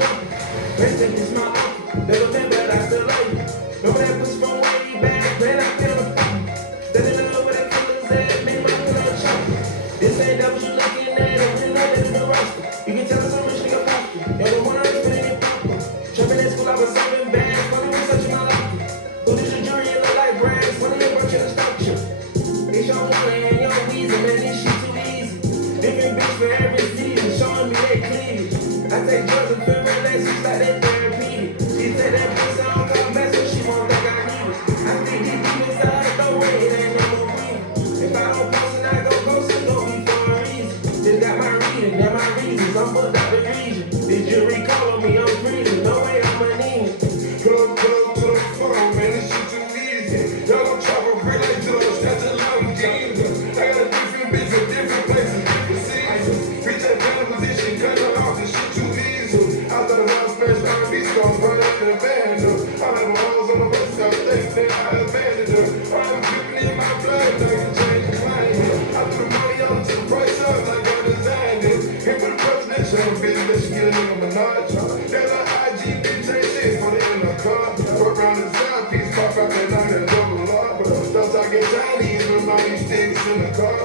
jumping. Racing is my uncle. Never been, but I still love you. Remember that pussy from way back, man, I feel the problem. Still in love with that killer's ass, made my pillow chocolate. This ain't that what you looking at, and we know that it's the roster. You can tell us some rich nigga posture. You're the one I'm spinning it proper. Trapping in school, I was serving bags, while I was searching my locker. Who did your jury and look like brass, one of your work in the structure. It's your one and your weasel, man, this shit too easy. Different bitch for every season, showing me that cleavage. I take drugs and feel relaxed, she's like that therapeutic. She said that bitch I don't come back, so she won't think I need it. I think these demons out of the way, it ain't no more reason. If I don't post and I go ghost, it's gon' be for a reason. Just got my reading, and my reasons, I'm booked out the region. Did you recall on me, I'm breathing, no way I'm anemic. Pull up to the phone, man, this shit too easy. Y'all gon' chop a brick like to those got the long jeans. I got a different bitch for different places, different seasons. Bitch, I got a position, cut her off, this shit too easy. I thought it was special, R&B songs, run out in the band. I like my hoes on the west side, they I abandoned her. I'm dripping in my blood, I can change the climate. I threw the money on to the price up, like I designed it. Hit with the presidential, bitch, let you get a nigga Minaj. There's an IG bitch, ain't shit, put it in the car. Work around the design piece, pop out that night and double lot. Don't talk get Chinese, with all these sticks in the car.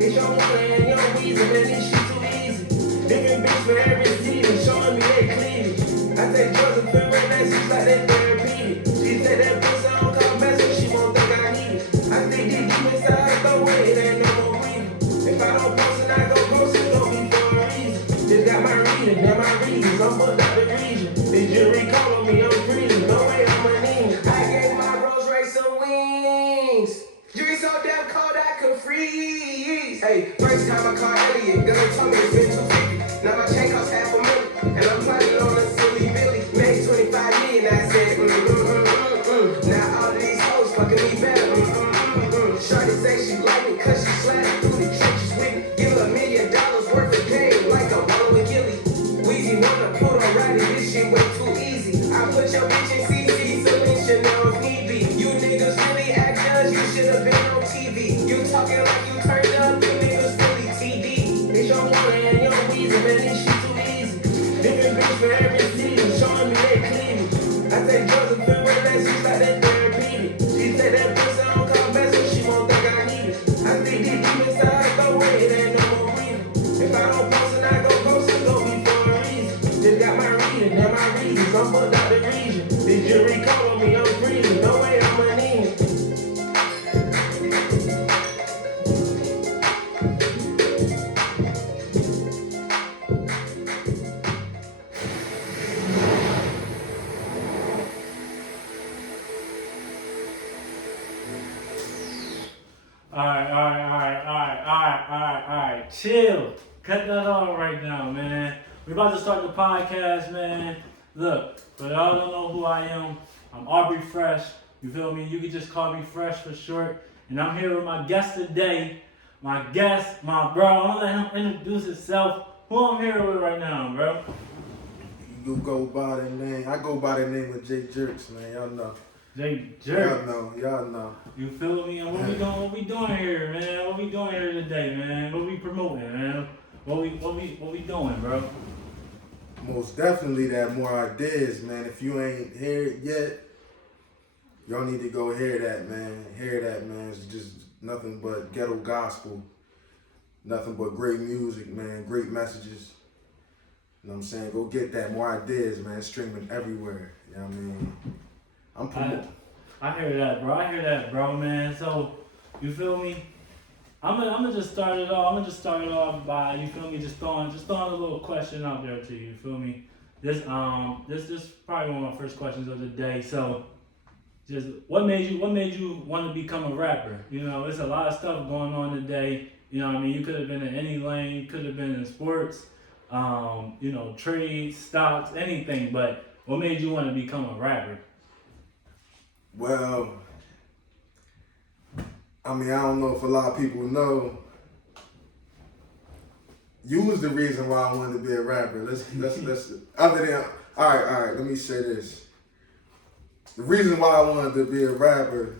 It's your one and your weasel, man, this shit too easy. Different bitch for every season, showing me that cleavage. I take drugs and feel relaxed, she's like that therapeutic. She said that pussy I don't come back, so she won't think I need it. I think these demons out of the way, it ain't no more reason. If I don't post and I go ghost, it's gon' be for a reason. Just got my reading, and my reasons, I'm booked out the region. Did you recall on me, I'm breathing, no way I'm anemic. I gave my Rolls Royce some wings. Jury so damn cold I could freeze. Hey, first time I called Elliot, girl told me it's been 250. Now my chain costs $500,000, and I'm planning on a silly Billy. Made 25 million, I said, Now all of these hoes fucking me better, Shorty say she like me, cause she sliding through the trenches with me. Give her $1 million worth of game, like a ball with Gilly. Weezy wanna put on riding, this shit way too easy. I put your bitch in CC, Celine Chanel if need be. You niggas really act judge, you should've been on TV. You talking like you turned up, you niggas really TD. It's your one and your weasel, man, this shit too easy. Different bitch for every season, showing me that cleavage. I take drugs and feel relaxed, she's like that therapeutic. She said that pussy I don't come back, so she won't think I need it. I think these demons out of the way, it ain't no more reason. If I don't post and I go ghost, it's gon' be for a reason. Just got my reading, and my reasons, I'm booked out the region. Did you recall on me, I'm breathing, no way I'm anemic. Alright. Chill. Cut that off right now, man. We're about to start the podcast, man. Look, for y'all don't know who I am, I'm Aubrey Fresh. You feel me? You can just call me Fresh for short. And I'm here with my guest today. My guest, my bro. I'm gonna let him introduce himself. Who I'm here with right now, bro? You go by the name, I go by the name of Jerkz, man, y'all know. Jerkz. Y'all know. You feel me? And what we doing here, man? What we doing here today, man? What we promoting, man? What we doing, bro? Most definitely that more ideas, man. If you ain't hear it yet, y'all need to go hear that, man. Hear that, man. It's just nothing but ghetto gospel. Nothing but great music, man. Great messages. You know what I'm saying? Go get that. More ideas, man. Streaming everywhere. You know what I mean? I'm promoting. I hear that, bro, man. So, you feel me? I'm gonna just start it off by, you feel me, just throwing a little question out there to you. You feel me? This is probably one of my first questions of the day. So, just what made you want to become a rapper? You know, there's a lot of stuff going on today. You know what I mean? You could have been in any lane. You could have been in sports, you know, trades, stocks, anything. But what made you want to become a rapper? Well, I mean, I don't know if a lot of people know. You was the reason why I wanted to be a rapper. Let's other than all right, let me say this. The reason why I wanted to be a rapper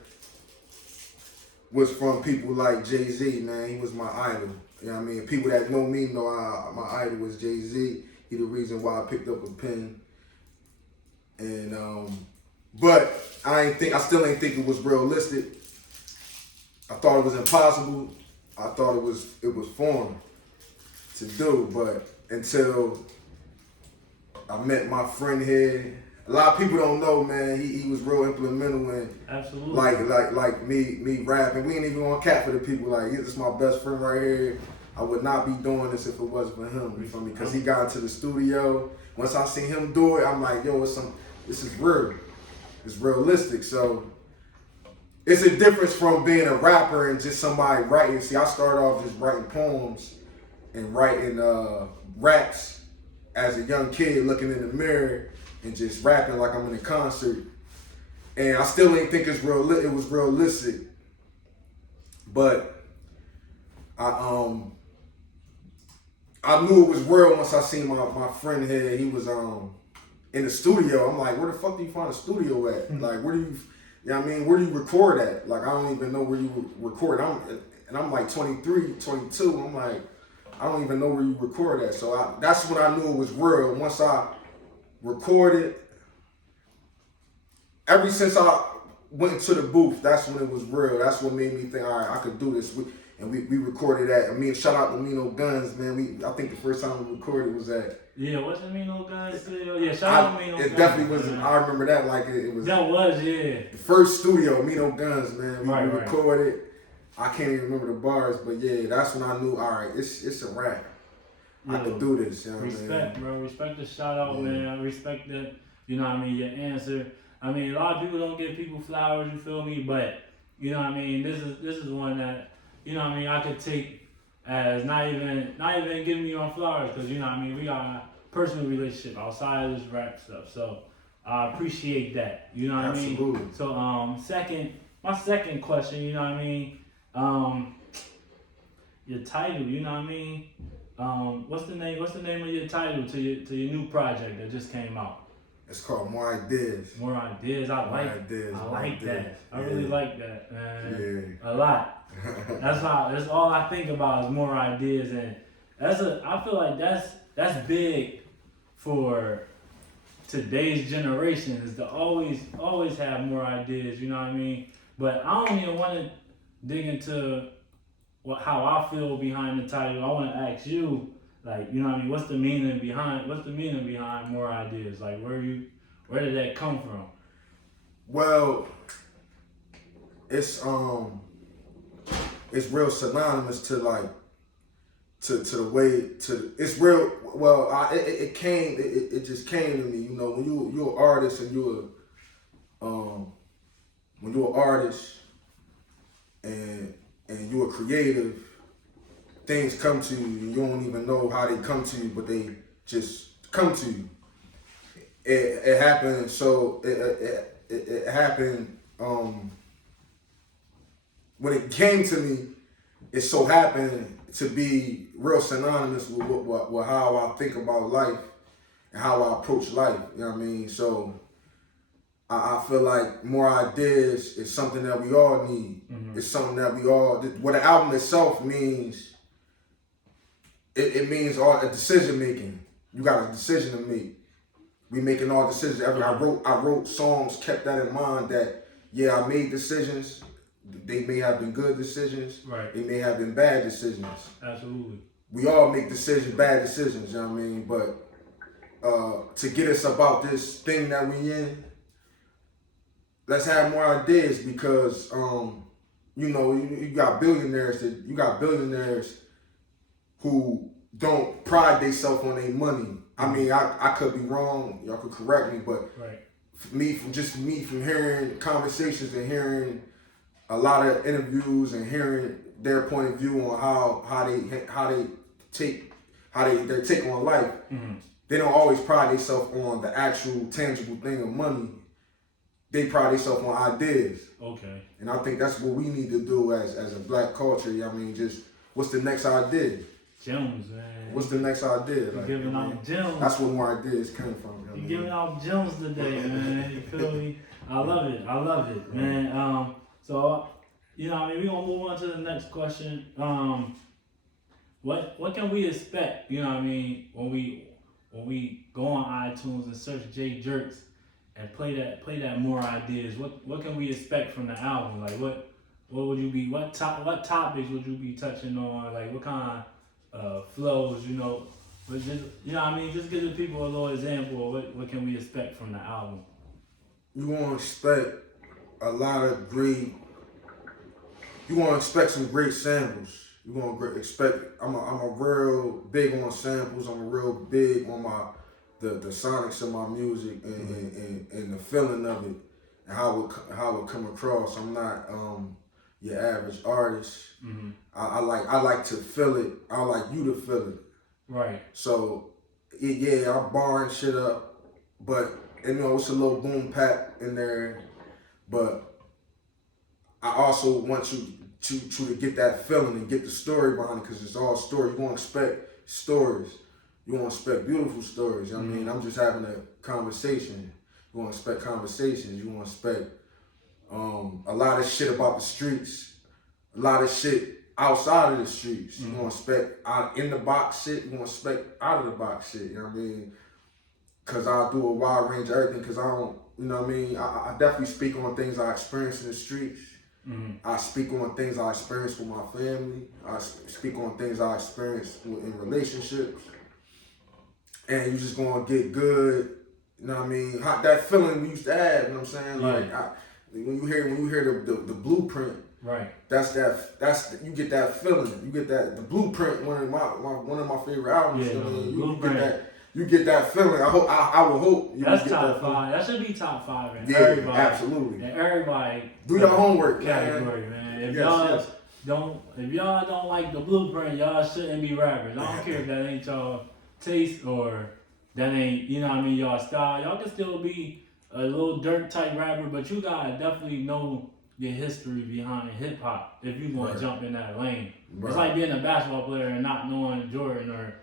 was from people like Jay-Z, man. He was my idol. You know what I mean? People that know me know my idol was Jay-Z. He the reason why I picked up a pen. And but I still ain't think it was realistic. I thought it was impossible. I thought it was foreign to do, but until I met my friend here. A lot of people don't know, man. He was real implemental in Absolutely. like me rapping. We ain't even on cap for the people. Like, this is my best friend right here. I would not be doing this if it wasn't for him. You feel me? Because he got into the studio. Once I seen him do it, I'm like, yo, this is real. It's realistic. So it's a difference from being a rapper and just somebody writing. See, I started off just writing poems and writing raps as a young kid, looking in the mirror and just rapping like I'm in a concert. And I still ain't think it was realistic. But I knew it was real once I seen my friend here. He was in the studio. I'm like, where the fuck do you find a studio at? Mm-hmm. Like, where do you know what I mean? Where do you record at? Like, I don't even know where you record. I'm like 23, 22. I'm like, I don't even know where you record at. So that's when I knew it was real. Once I recorded, ever since I went into the booth, that's when it was real. That's what made me think, all right, I could do this. We recorded at, shout out to Mino Guns, man. I think the first time we recorded was at. Yeah, what's the Mino Guns studio? Yeah, shout out to Mino Guns. It definitely was, I remember that like it was. That was, yeah. The first studio, Mino Guns, man. We right. recorded. I can't even remember the bars, but yeah, that's when I knew, all right, it's a rap. I could do this. You know respect, bro. Respect the shout out, man. I respect that, you know what I mean, your answer. I mean, a lot of people don't give people flowers, you feel me? But, you know what I mean, this is one that, you know what I mean, I could take as not even giving you my flowers, because, you know what I mean, we got a personal relationship outside of this rap stuff. So I appreciate that. You know what Absolutely. I mean? So my second question, you know what I mean? Your title, you know what I mean? What's the name of your title to your new project that just came out? It's called More Ideas. More Ideas. I like that. I really like that, man. Yeah. A lot. That's all I think about is more ideas, and I feel like that's big for today's generation, is to always have more ideas, you know what I mean? But I don't even want to dig into how I feel behind the title. I want to ask you, like, you know what I mean, what's the meaning behind More Ideas? Like, where did that come from? Well, it's real synonymous to like to the way to it's real. Well, it just came to me. You know, when you're an artist and when you're an artist and you're a creative, things come to you and you don't even know how they come to you, but they just come to you. It happened. So it happened. When it came to me, it so happened to be real synonymous with how I think about life and how I approach life. You know what I mean? So I feel like More Ideas is something that we all need. Mm-hmm. It's something that we all, what the album itself means, it means all a decision making. You got a decision to make. We making all decisions. I wrote songs, kept that in mind that, yeah, I made decisions. They may have been good decisions. Right. They may have been bad decisions. Absolutely. We all make bad decisions, you know what I mean? But to get us about this thing that we in, let's have more ideas, because you know, you got billionaires who don't pride themselves on their money. I mean, I could be wrong. Y'all could correct me, but right. From hearing conversations and hearing a lot of interviews and hearing their point of view on how they take on life, mm-hmm. They don't always pride themselves on the actual tangible thing of money. They pride themselves on ideas. Okay. And I think that's what we need to do as a black culture. I mean, just what's the next idea? Gems, man. What's the next idea? You're giving out gems. That's where More Ideas came from. You're giving out gems today, man. You feel me? I love it, man. So, you know, I mean, we're gonna move on to the next question. What can we expect? You know what I mean? when we go on iTunes and search Jerkz and play that more ideas, what can we expect from the album? Like what would you be what topics would you be touching on? Like what kind of flows, but just what I mean, just give the people a little example of what can we expect from the album. You want to expect a lot of great. You want to expect some great samples. You want to expect. I'm a real big on samples. I'm a real big on the sonics of my music and the feeling of it and how it come across. I'm not your average artist. Mm-hmm. I like to feel it. I like you to feel it. Right. So I'm barring shit up, but it's a little boom pat in there, but I also want you to get that feeling and get the story behind it, because it's all story. You won't expect stories. You won't expect beautiful stories. I mean, I'm just having a conversation. You won't expect conversations. You won't expect a lot of shit about the streets, a lot of shit outside of the streets. You won't expect out in the box shit. You won't expect out of the box shit. You know what I mean? Because I do a wide range of everything. Because I don't, I definitely speak on things I experience in the streets. Mm-hmm. I speak on things I experience with my family. I speak on things I experience in relationships. And you just gonna get good. You know what I mean? That feeling we used to have. You know what I'm saying? Like when you hear the blueprint. Right. That's you get that feeling. You get the blueprint. One of my favorite albums. Yeah, you know, blueprint. You get that feeling. I would hope you that's get top that five. That should be top five. And yeah, everybody, absolutely. And everybody do your homework, category, man. If yes. if y'all don't like the blueprint, y'all shouldn't be rappers. I don't care if that ain't y'all taste or that ain't y'all style. Y'all can still be a little dirt type rapper, but you gotta definitely know your history behind hip hop if you want to jump in that lane. Right. It's like being a basketball player and not knowing Jordan or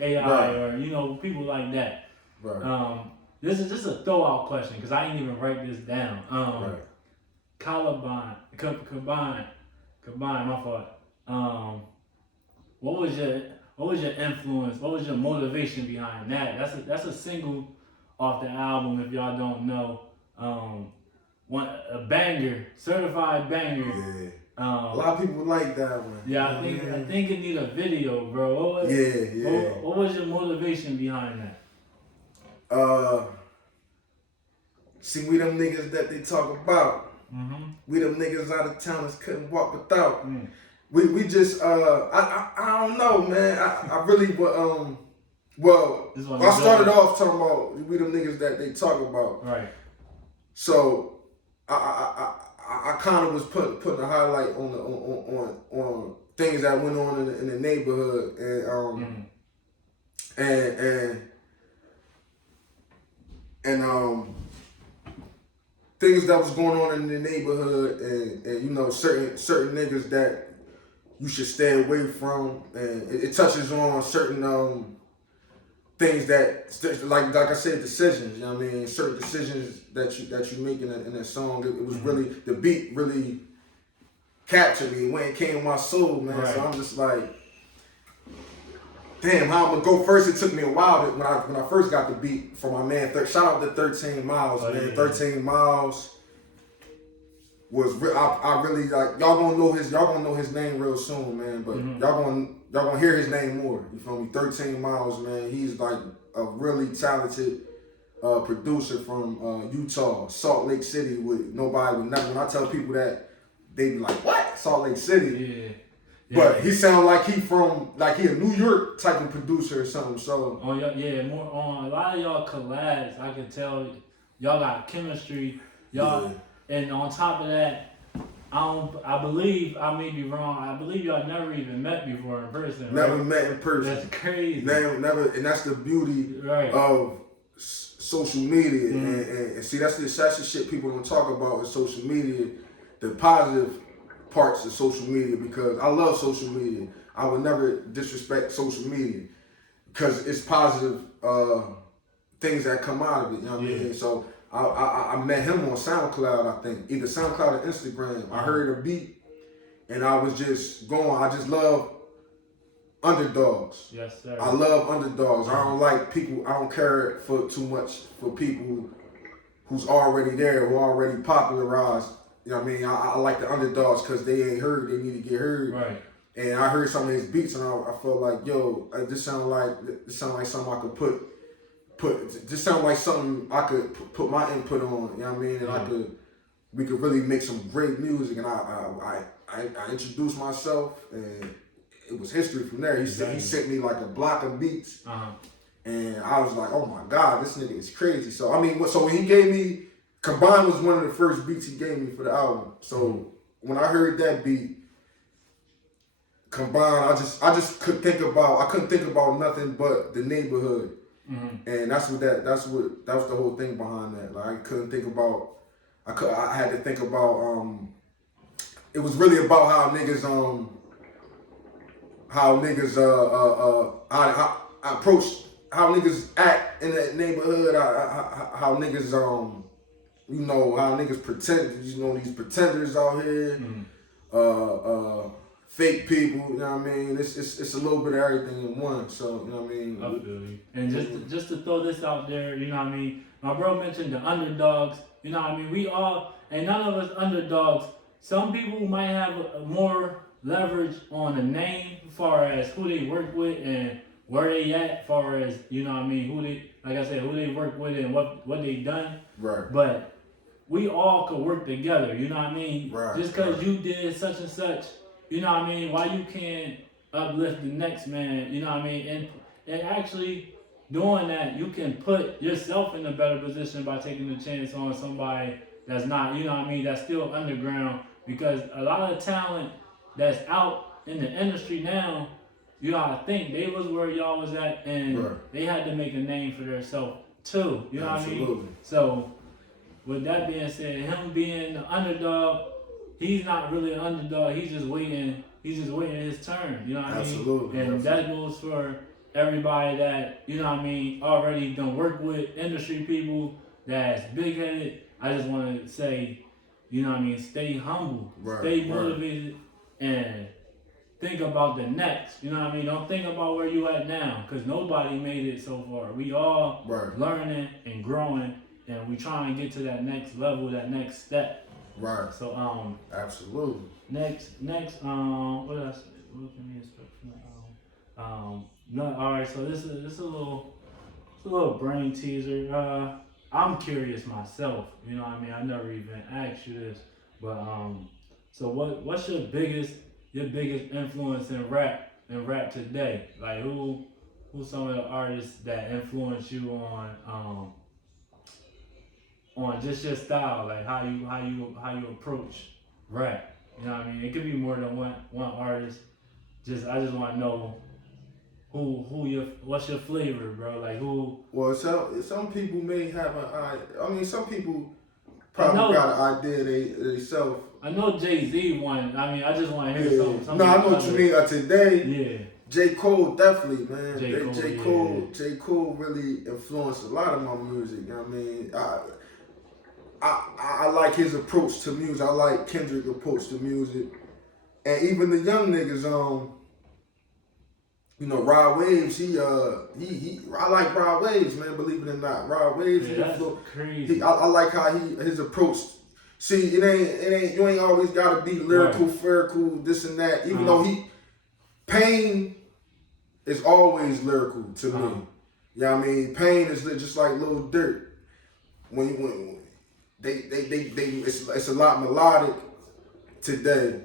AI or people like that. Right. This is just a throw-out question because I didn't even write this down. Combine, my fault. What was your influence? What was your motivation behind that? That's a single off the album. If y'all don't know, a banger, certified banger. Yeah. A lot of people like that one. Yeah, I think it need a video, bro. What was your motivation behind that? See, we them niggas that they talk about. Mm-hmm. We them niggas out of towners couldn't walk without. We just I don't know, man. I really I started off talking about we them niggas that they talk about. Right. So I kind of was putting a highlight on things that went on in the neighborhood and things that was going on in the neighborhood and certain niggas that you should stay away from, and it touches on certain things that like I said, decisions. You know what I mean? Certain decisions that you make in a song. It was really, the beat really captured me when it came to my soul, man. Right. So I'm just like, damn, how I'm gonna go first? It took me a while when I first got the beat from my man. Shout out to 13 Miles, man. Yeah. 13 Miles was I really like. Y'all gonna know his name real soon, man. But y'all gonna hear his name more. You feel me? 13 Miles, man. He's like a really talented producer from Utah, Salt Lake City. Nobody would never. When I tell people that, they be like, "What? Salt Lake City?" Yeah. But he sound like he a New York type of producer or something. So more on a lot of y'all collabs. I can tell y'all got chemistry. Y'all and on top of that, I believe, I may be wrong, I believe y'all never even met before in person. Never right? met in person. That's crazy. Never, and that's the beauty of social media. And see, that's the shit people don't talk about in social media. The positive parts of social media, because I love social media. I would never disrespect social media because it's positive things that come out of it. You know what I mean? So I met him on SoundCloud, I think, either SoundCloud or Instagram. I heard a beat and I was just going. I just love underdogs. Yes, sir. I love underdogs. I don't like people. I don't care for too much for people who's already there, who already popularized. You know what I mean? I like the underdogs because they ain't heard. They need to get heard. Right. And I heard some of his beats, and I felt like, yo, this sound like something I could put. This sound like something I could put my input on. You know what I mean? And we could really make some great music. And I introduced myself, and it was history from there. He sent me like a block of beats, and I was like, oh my God, this nigga is crazy. So I mean, so when he gave me, Combine was one of the first beats he gave me for the album. So when I heard that beat, Combine, I just couldn't think about nothing but the neighborhood. And that was the whole thing behind that. Like I couldn't think about, I had to think about, it was really about how niggas I approach, how niggas act in that neighborhood, how niggas you know, how niggas pretend, you know, these pretenders out here, fake people, you know what I mean? It's a little bit of everything in one, so, you know what I mean? I feel you. And just to throw this out there, you know what I mean? My bro mentioned the underdogs, you know what I mean? We all, and none of us underdogs, some people might have more leverage on the name as far as who they work with and where they at as far as, you know what I mean, who they work with and what they done. Right. But we all could work together, you know what I mean? Right. Just because you did such and such, you know what I mean? Why you can't uplift the next man, you know what I mean? And actually doing that, you can put yourself in a better position by taking a chance on somebody that's not, you know what I mean, that's still underground. Because a lot of talent that's out in the industry now, you gotta think they was where y'all was at, and they had to make a name for themselves too. You know what I mean? So with that being said, him being the underdog, he's not really an underdog. He's just waiting his turn. You know what I mean? And that goes for everybody that, you know what I mean, already done work with industry people that's big headed. I just want to say, you know what I mean, stay humble, stay motivated, and think about the next. You know what I mean? Don't think about where you at now, because nobody made it so far. We all learning and growing, and we trying to get to that next level, that next step. Right. So absolutely. Next what else? What can we expect from the no, all right. So this is a little brain teaser. I'm curious myself. You know what I mean? I never even asked you this, but so what's your biggest influence in rap today? Like who's some of the artists that influence you on just your style, like how you approach rap? You know what I mean? It could be more than one artist. I just want to know what's your flavor, bro? Like who? Well, some people may have some people probably got an idea they self. I know Jay-Z one. I mean, I just want to hear something. No, I know what you mean. Today, yeah. J. Cole definitely, man. J. Cole really influenced a lot of my music. You know what I mean? I like his approach to music. I like Kendrick's approach to music, and even the young niggas. You know, Rod Waves. I like Rod Waves, man. Believe it or not, Rod Waves. Yeah, that's crazy. I like how his approach. See, it ain't. You ain't always gotta be lyrical, lyrical, this and that. Even though Pain is always lyrical to me. You know what I mean? Pain is just like Lil Durk. When it's a lot melodic today,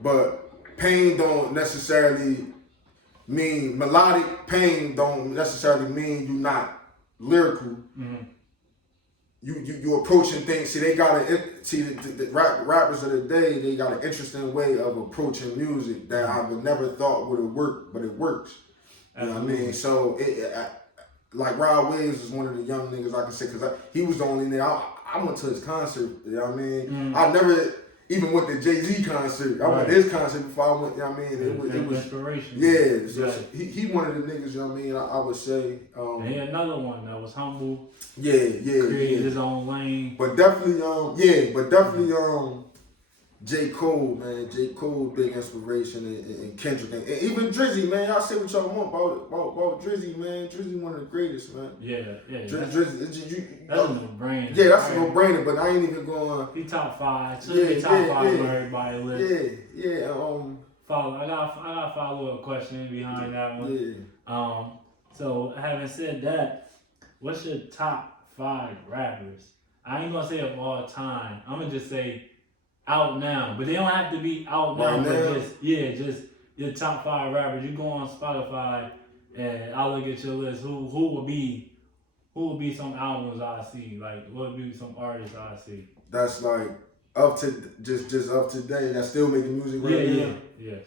but Pain don't necessarily mean melodic. Pain don't necessarily mean you not lyrical. Mm-hmm. You approaching things. See, they got the rappers of the day. They got an interesting way of approaching music that I would never thought would have worked, but it works. You know what I mean? So like Rod Waves is one of the young niggas I can say, because he was the only nigga. I went to his concert. You know what I mean? Mm. I never even went to Jay-Z concert. I went to his concert before I went. You know what I mean? It was inspiration. Yeah. So he one of the niggas. You know what I mean? I would say. And he had another one that was humble. Created his own lane. But definitely, J. Cole, man. J. Cole, big inspiration, and Kendrick, and even Drizzy, man. Y'all say what y'all want about Drizzy, man. Drizzy, one of the greatest, man. Yeah. Drizzy, That's a no-brainer. Yeah, that's a no-brainer, but I ain't even going. He top 5. Should be top 5 on everybody's list. Yeah. Follow. I got follow up question behind that one. Yeah. So having said that, what's your top 5 rappers? I ain't gonna say of all time. I'm gonna just say out now, but they don't have to be out now. Right now? But just your top 5 rappers. You go on Spotify and I'll look at your list. Who will be some albums I see? Like what would be some artists I see? That's like up to just up to date. That's still making music right now. Yeah.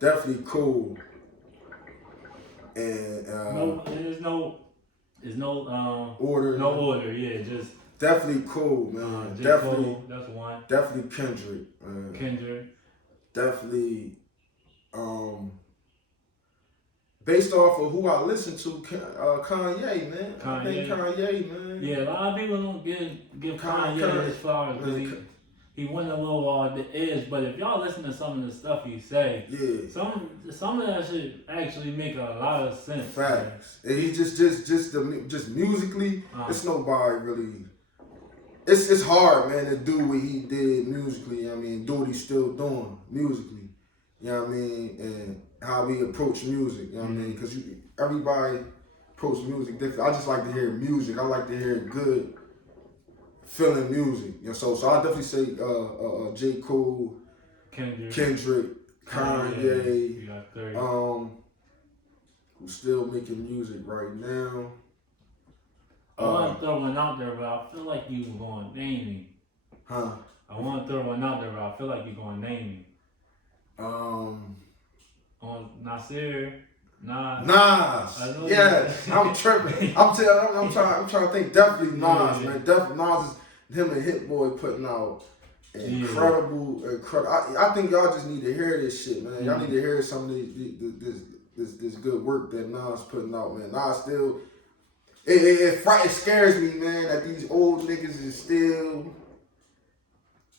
Definitely Cool. And there's no order. No order. Yeah, just definitely Cool, man. Definitely Cole, that's one. Definitely Kendrick. Kendrick. Definitely. Based off of who I listen to, Kanye, man. I think Kanye, man. Yeah, a lot of people don't give Kanye his flowers because he went a little on the edge. But if y'all listen to some of the stuff he say, some of that shit actually make a lot of sense. Facts. And he just musically, it's nobody really. It's hard, man, to do what he did musically. You know what I mean, do what he's still doing musically. You know what I mean, and how we approach music. You know what I mean, because everybody approach music different. I just like to hear music. I like to hear good feeling music. You know, so I definitely say J. Cole, Kendrick, Kanye. You got 30. Who's still making music right now? I want to throw one out there, but I feel like you going to name me. Huh? I want to throw one out there, but I feel like you're going to name me. On Nasir, Nas. Yes, I'm tripping. I'm trying to think. Definitely Nas, man. Definitely Nas is him and Hit Boy putting out incredible. I think y'all just need to hear this shit, man. Y'all need to hear some of this good work that Nas putting out, man. Nas still, it scares me, man, that these old niggas is still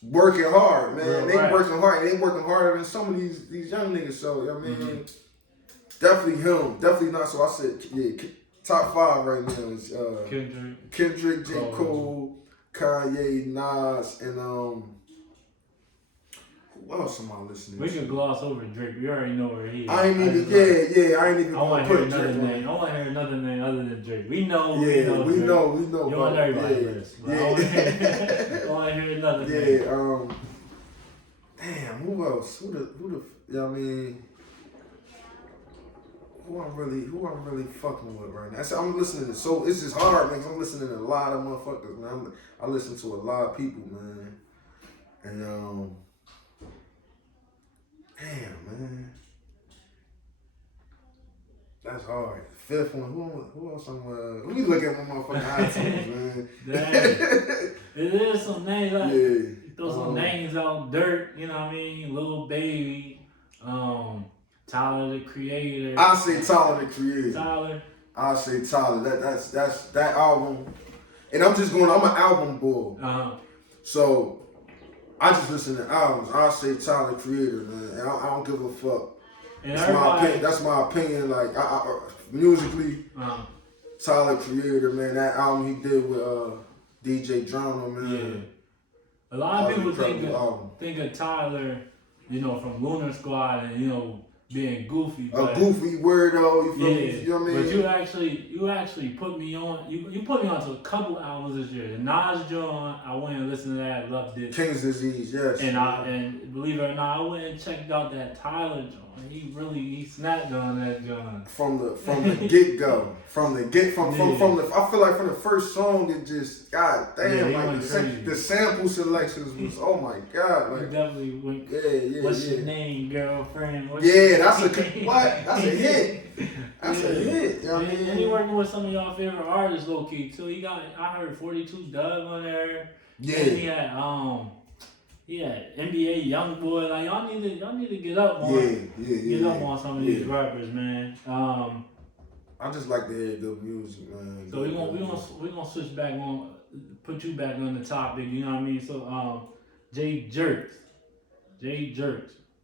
working hard, man. They working hard. They working harder than some of these young niggas. So I mean, definitely him. Definitely not. So I said, top 5 right now is Kendrick, J. Cole, Kanye, Nas, and who else am I listening to? We can gloss over Drake. We already know where he is. I ain't even I want to hear another name. I want to hear another name other than Drake. We know. We know. You want everybody's list. I want to hear another name. Damn, who else? Who the you know what I mean? Who I'm really fucking with right now. So I'm listening to, so it's just hard, man, 'cause I'm listening to a lot of motherfuckers, man. I listen to a lot of people, man. And damn, man. That's hard. Fifth one, who else let me look at my motherfucking iTunes, man. Damn. It is some names like throw some names out, Dirt, you know what I mean? Lil Baby, Tyler the Creator. I say Tyler the Creator. Tyler. I say Tyler. That's that album. And I'm an album boy. So I just listen to albums. I say Tyler the Creator, man. And I don't give a fuck. That's my opinion. Like I musically, Tyler Creator, man. That album he did with DJ Drama, man. Yeah. A lot of people think of Tyler, you know, from Lunar Squad and, you know, being goofy. A goofy weirdo, you feel me? You know what I mean? But you actually put me on. You put me on to a couple albums this year. The Nas joint, I went and listened to that, loved it. King's Disease, yes. And believe it or not, I went and checked out that Tyler joint. He snapped on that joint. From the get go, I feel like from the first song, it just, god damn, like the sample selections was, oh my god, like definitely went. What's your name, girlfriend? That's a hit. That's a hit. You know what I mean? And he working with some of y'all favorite artists, low key too. I heard 42 Dub on there. Yeah. And he had NBA Youngboy. Like y'all need to get up on get up on some of these rappers, man. I just like to hear good music, man. So we gonna switch back on put you back on the topic. You know what I mean? So Jerkz.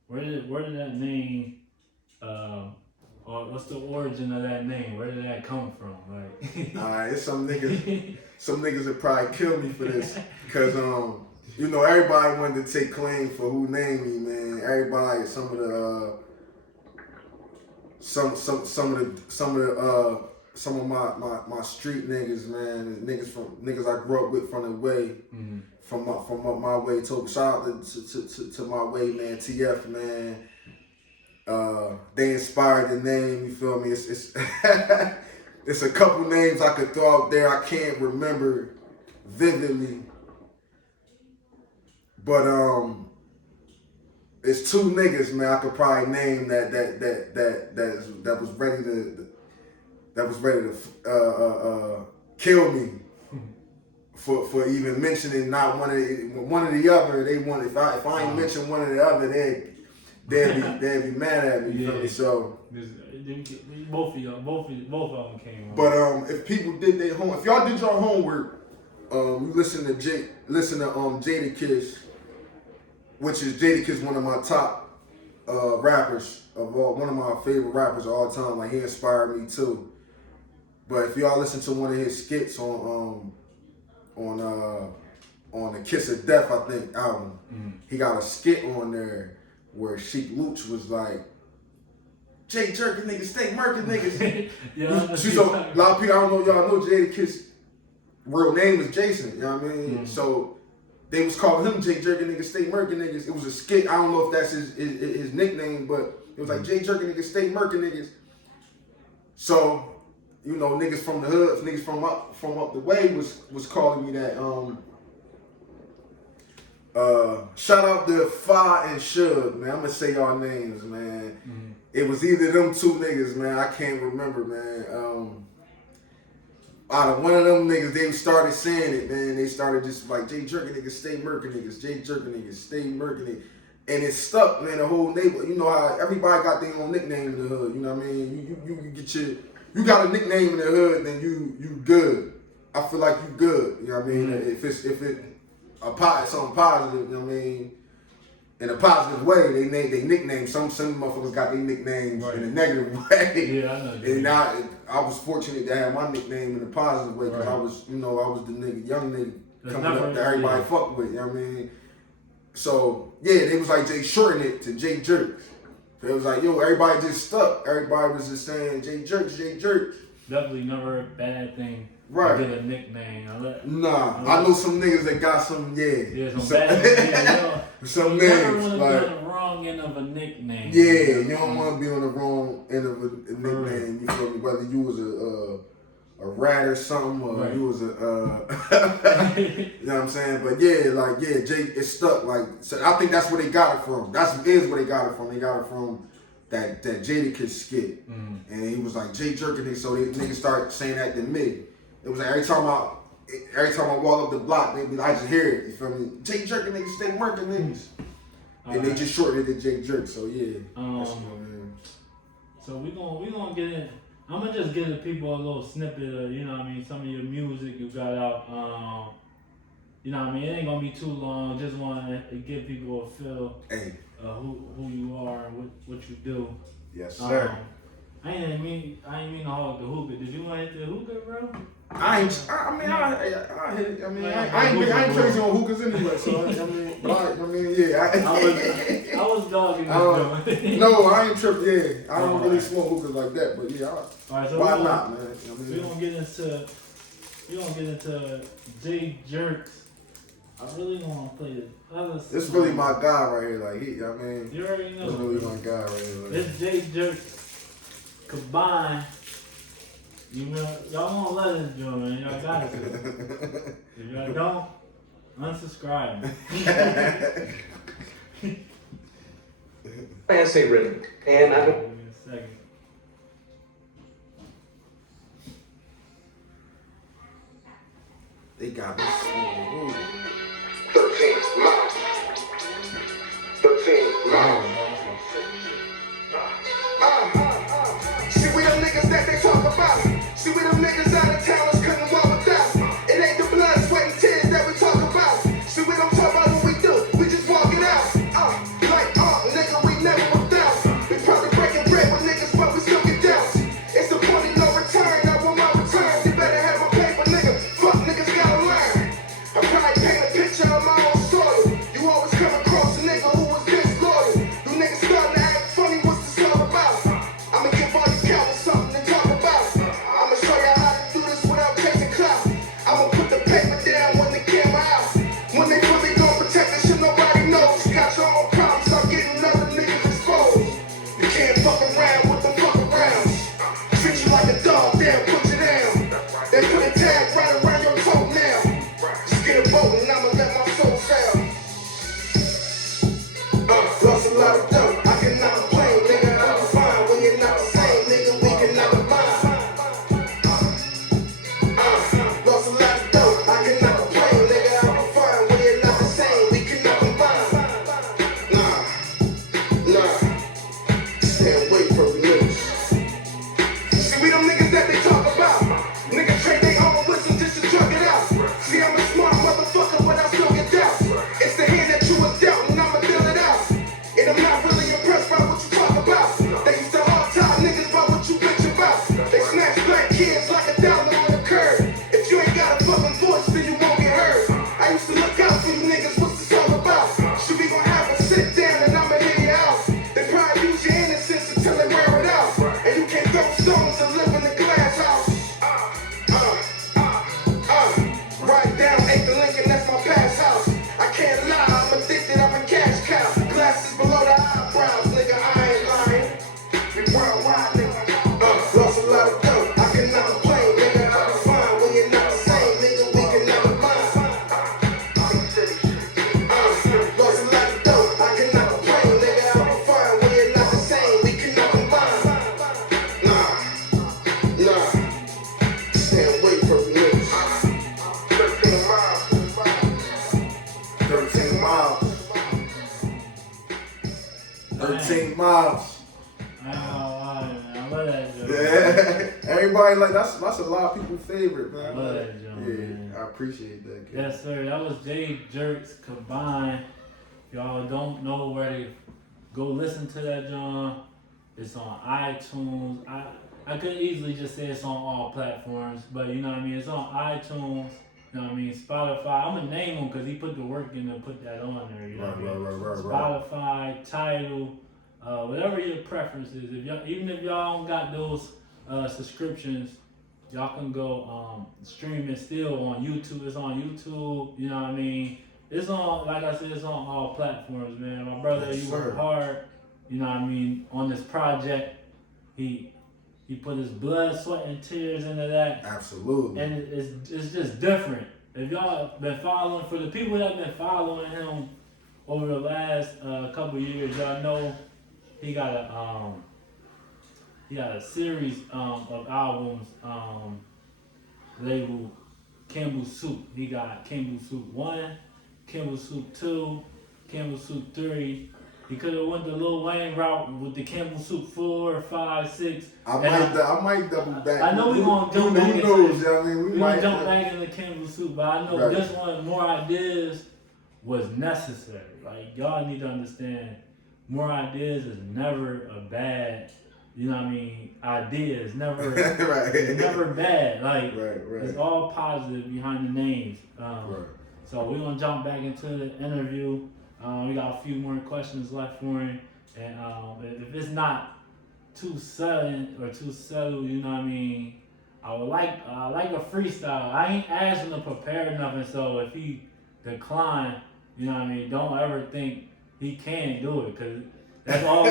Where did that name? Or what's the origin of that name? Where did that come from? Like, Alright, it's some niggas would probably kill me for this, cause you know, everybody wanted to take claim for who named me, man. Everybody, some of my street niggas, man, niggas I grew up with from the way, from up my way. So shout out to my way, man, TF, man. They inspired the name, you feel me? It's it's a couple names I could throw out there I can't remember vividly. But it's two niggas, man, I could probably name that was ready to kill me for even mentioning not one of the other. They want if I ain't mention one of the other, they'd be mad at me. You feel me? So both of them came on. But if people did their homework, if y'all did your homework, you listen to Jadakiss, which is Jadakiss, one of my top rappers of all, one of my favorite rappers of all time. Like, he inspired me too. But if y'all listen to one of his skits on the Kiss of Death, I think, album, he got a skit on there where Sheik Luch was like, Jay jerking niggas, stay murking niggas. So, a lot of people, I don't know if y'all know Jadakiss' real name is Jason, you know what I mean? So they was calling him Jay jerking niggas, stay murking niggas. It was a skit. I don't know if that's his nickname, but it was like Jay jerking niggas, stay murking niggas. So, you know, niggas from the hood, niggas from up the way was calling me that. Shout out to Fa and Suge, man. I'm gonna say y'all names, man. It was either them two niggas, man. I can't remember, man. Out of one of them niggas, they started saying it, man. They started just like, Jay jerking niggas, stay murking niggas. Jay jerking niggas, stay murking niggas. And it stuck, man. The whole neighborhood. You know how everybody got their own nickname in the hood. You know what I mean? You got a nickname in the hood, then you good. I feel like you good. You know what I mean? If it's something positive, you know what I mean? In a positive way, they nickname. Some motherfuckers got their nicknames in a negative way. Yeah, I know. And I was fortunate to have my nickname in a positive way because I was the nigga, young nigga coming up that everybody fuck with. You know what I mean? So yeah, they was like Jay shortened it to Jay Jerkz. So it was like, yo, everybody just stuck. Everybody was just saying Jay Jerkz. Definitely never a bad thing. Right. To get a nickname. I know some niggas that got some, some you names. never want to like, be on the wrong end of a nickname. Yeah, you don't want to be on the wrong end of a nickname. You feel me? Whether you was a rat or something, or you was you know what I'm saying? But Jay, it stuck. Like, so I think that's where they got it from. Is where they got it from. They got it from that Jadakiss skit, and he was like Jay jerking it. So they niggas start saying that to me. It was like every time I walk up the block, I just hear it. You feel me? Jay jerking niggas, stay murking niggas. And they just shortened it to Jay Jerk. So yeah. So we gonna get in. I'm gonna just give the people a little snippet of, you know what I mean, some of your music you got out. You know what I mean? It ain't gonna be too long. Just want to give people a feel who you are and what you do. Yes, sir. I ain't mean to hog the hookah. Did you want to hit the hookah, bro? I hit it. I mean, I ain't crazy on hookahs anyway. So I was dogging this. No, I ain't tripping. Yeah, I don't really smoke hookahs like that. But yeah, all right, so why not, man? We're gonna get into Jay Jerkz. I really want to play the other song. This really my guy right here. Like you already know. This really my guy right here. Like. This Jay Jerkz combined. You know, y'all won't let us do it, man. Y'all got to. If y'all don't, unsubscribe. I say rhythm, and I don't. Give me a second. They got this. 13 miles. 13 miles. See, we them niggas that they talk about. See, we them niggas out of towners couldn't walk without. It ain't the blood, sweat, down, put you down. Then put a tag right around your toe now. Just get a boat and I'ma let my soul sail. Lost a lot of dough, I cannot complain, nigga. I'm fine when you're not the same, nigga. We cannot combine. Lost a lot of dough, I cannot complain, nigga. I'm fine when you're not the same, we cannot combine. Nah, stay away from the news. See, we them niggas that they talk about. Niggas trade they own wisdom just to drug it out. See, I'm a smart motherfucker, but I still get doubt. It's the hand that you was dealt, and I'ma deal it out. And I'm not really impressed by what you talk about. They used to hard time niggas about what you bitch about. They snatch black kids like a dollar on the curb. If you ain't got a fucking voice, then you won't get heard. I used to look out for you niggas, what's this all about? Should we gon' have a sit down and I'ma hear you out? They probably use your innocence until they wear it out. And you can't throw stones and live in the glass house. Right down 8th and Lincoln, that's my past house. I can't lie, I'm addicted, I'm a cash cow. Glasses below the eyebrows, nigga, I ain't lying. We worldwide, nigga. Lost a lot of dough, I cannot complain, nigga. I'm fine when you're not the same, nigga. We cannot combine. Lost a lot of dough, I cannot complain, nigga. I'm fine when you're not the same, we cannot combine. Nah, stay away from the news. 13 miles. 13 miles. 13 miles. I love that joke. Yeah. Everybody like that's a lot of people's favorite, man. I love that joke, Yeah, man. I appreciate that, kid. Yes, sir. That was Jerkz combined. Y'all don't know where to go listen to that, John. It's on iTunes. I could easily just say it's on all platforms, but you know what I mean? It's on iTunes. You know what I mean? Spotify. I'm gonna name him because he put the work in to put that on there. You know what I mean? Right. Spotify, Tidal, whatever your preference is. If y'all, even if y'all don't got those subscriptions, y'all can go stream it still on YouTube. It's on YouTube. You know what I mean? It's on, like I said, it's on all platforms, man. My brother, Yes, he sir. worked hard. You know what I mean? On this project, he put his blood, sweat, and tears into that. Absolutely. And it's just different. If y'all been following, for the people that been following him over the last couple years, y'all know he got a series of albums labeled Campbell Soup. He got Campbell Soup 1, Campbell Soup 2, Campbell Soup 3. He could have went the Lil Wayne route with the Campbell Soup 4, 5, 6. I might double back. I know we gonna jump back Who into knows? it. You know what I mean? We might gonna jump back into Campbell Soup, but I know Right. this one, More Ideas, was necessary. Like, y'all need to understand, More Ideas is never a bad, you know what I mean, idea. It's never, Right. it's never bad. Like, Right. it's all positive behind the names. Right. So we're gonna jump back into the interview. We got a few more questions left for him, and if it's not too sudden or too subtle, you know what I mean, I would like a freestyle. I ain't asking to prepare nothing, so if he decline, you know what I mean, don't ever think he can't do it, cause that's all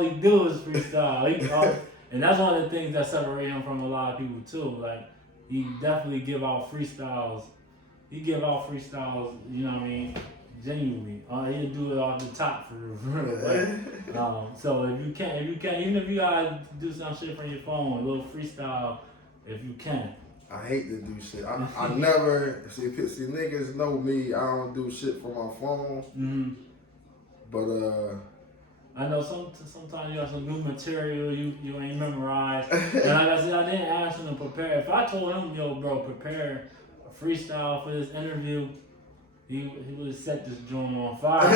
he do is freestyle. And that's one of the things that separate him from a lot of people too. Like, he definitely give out freestyles. He give out freestyles, you know what I mean, genuinely. He'll do it off the top for real. So if you can, even if you gotta do some shit from your phone, a little freestyle, if you can. I hate to do shit. I never see niggas know me. I don't do shit from my phone. Mm-hmm. But I know sometimes you got some new material you ain't memorized. And like I said, I didn't ask him to prepare. If I told him, yo, bro, prepare a freestyle for this interview, he would have set this joint on fire.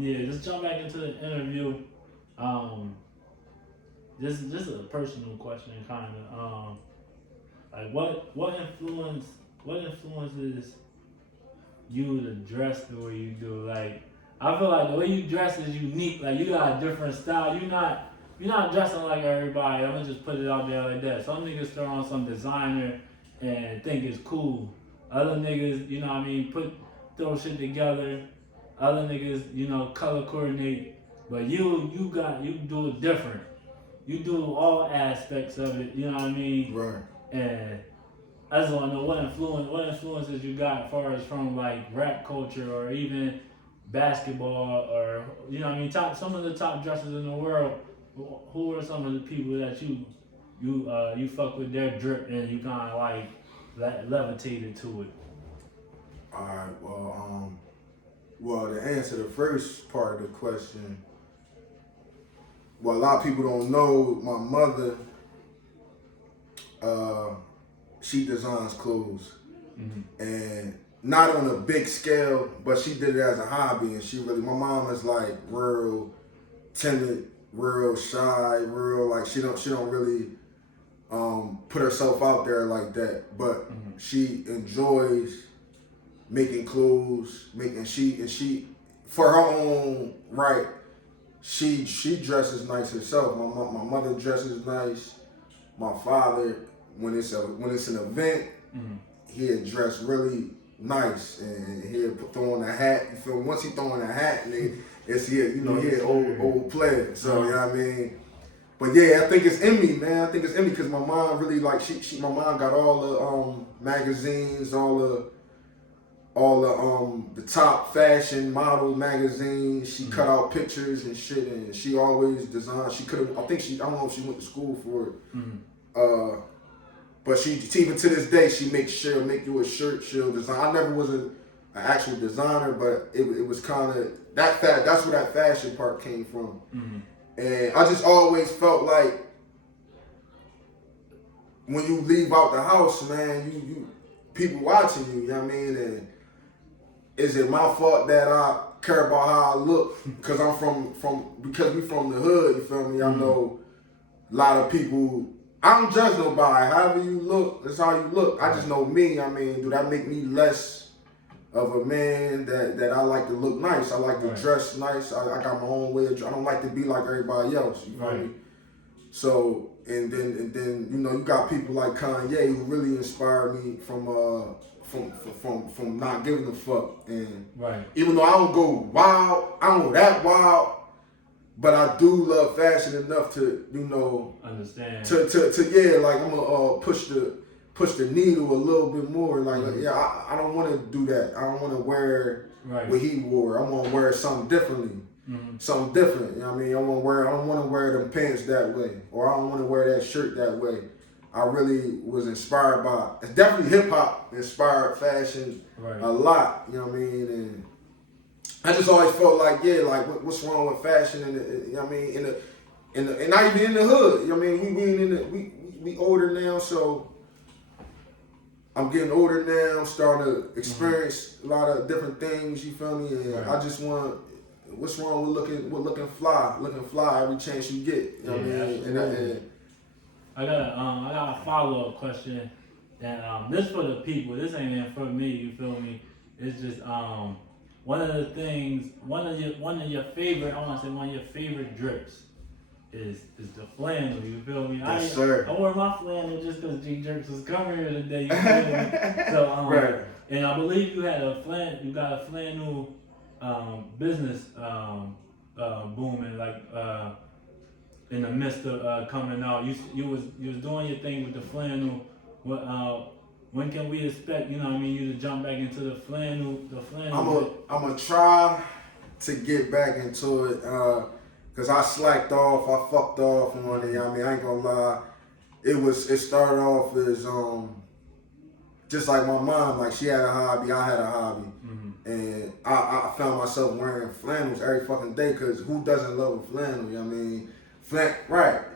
Yeah, just jump back into the interview. This is a personal question, kind of. Like, what influences you to dress the way you do? Like, I feel like the way you dress is unique. Like, you got a different style. You're not dressing like everybody. I'm gonna just put it out there like that. Some niggas throw on some designer and think it's cool. Other niggas, you know what I mean, throw shit together. Other niggas, you know, color coordinate. But you do it different. you do all aspects of it. You know what I mean? Right. And I just want to know what influences you got as far as from like rap culture or even basketball or you know what I mean some of the top dressers in the world. Who are some of the people that you fuck with their drip and you kind of like levitated to it? All right. Well, to answer the first part of the question, well, a lot of people don't know my mother. She designs clothes, and not on a big scale, but she did it as a hobby. And my mom is like real timid, real shy, real like she don't really put herself out there like that. But she enjoys making clothes, she for her own right. She dresses nice herself. My mother dresses nice. My father, when it's an event, he'll dress really nice and he'll throw on a hat. You feel me? Once he throw on a hat, and it's he an old player. So you know what I mean. But yeah, I think it's in me, man. I think it's in me because my mom really like my mom got all the magazines, all the top fashion model magazines. She cut out pictures and shit, and she always designed. She could have. I don't know if she went to school for it. But she even to this day she makes make you a shirt. She'll design. I never was an actual designer, but it was kind of that's where that fashion part came from. And I just always felt like when you leave out the house, man, you people watching you. You know what I mean? And is it my fault that I care about how I look? Because because we from the hood. You feel me? I know a lot of people. I don't judge nobody. However you look, that's how you look. I just know me. I mean, do that make me less of a man that I like to look nice? I like to dress nice. I got my own way of dress. I don't like to be like everybody else. You feel me? So and then you got people like Kanye who really inspired me from not giving a fuck. And even though I don't go wild, I don't go that wild. But I do love fashion enough to, understand. To like I'm gonna push the needle a little bit more. Like I don't want to do that. I don't want to wear what he wore. I want to wear something differently, something different. You know what I mean? I don't want to wear them pants that way, or I don't want to wear that shirt that way. I really was inspired by. It's definitely hip hop inspired fashion a lot. You know what I mean? And I just always felt like, what's wrong with fashion? And you know what I mean, and not even in the hood. You know what I mean, we older now, so I'm getting older now. I'm starting to experience a lot of different things. You feel me? And I just want. What's wrong with looking fly every chance you get? You know what I mean? I got a follow-up question. And this for the people. This ain't even for me. You feel me? It's just one of the things, one of your favorite drips is the flannel. You feel me? Yes, sir. I wore my flannel just because Jerkz was coming here today. You feel me? So and I believe you got a flannel business booming like in the midst of coming out. You was doing your thing with the flannel. When can we expect, you to jump back into the flannel? I'm gonna try to get back into it, cause I slacked off, I fucked off on it. I ain't gonna lie. It started off as just like my mom, like she had a hobby, I had a hobby, and I found myself wearing flannels every fucking day. Cause who doesn't love a flannel? You know what I mean?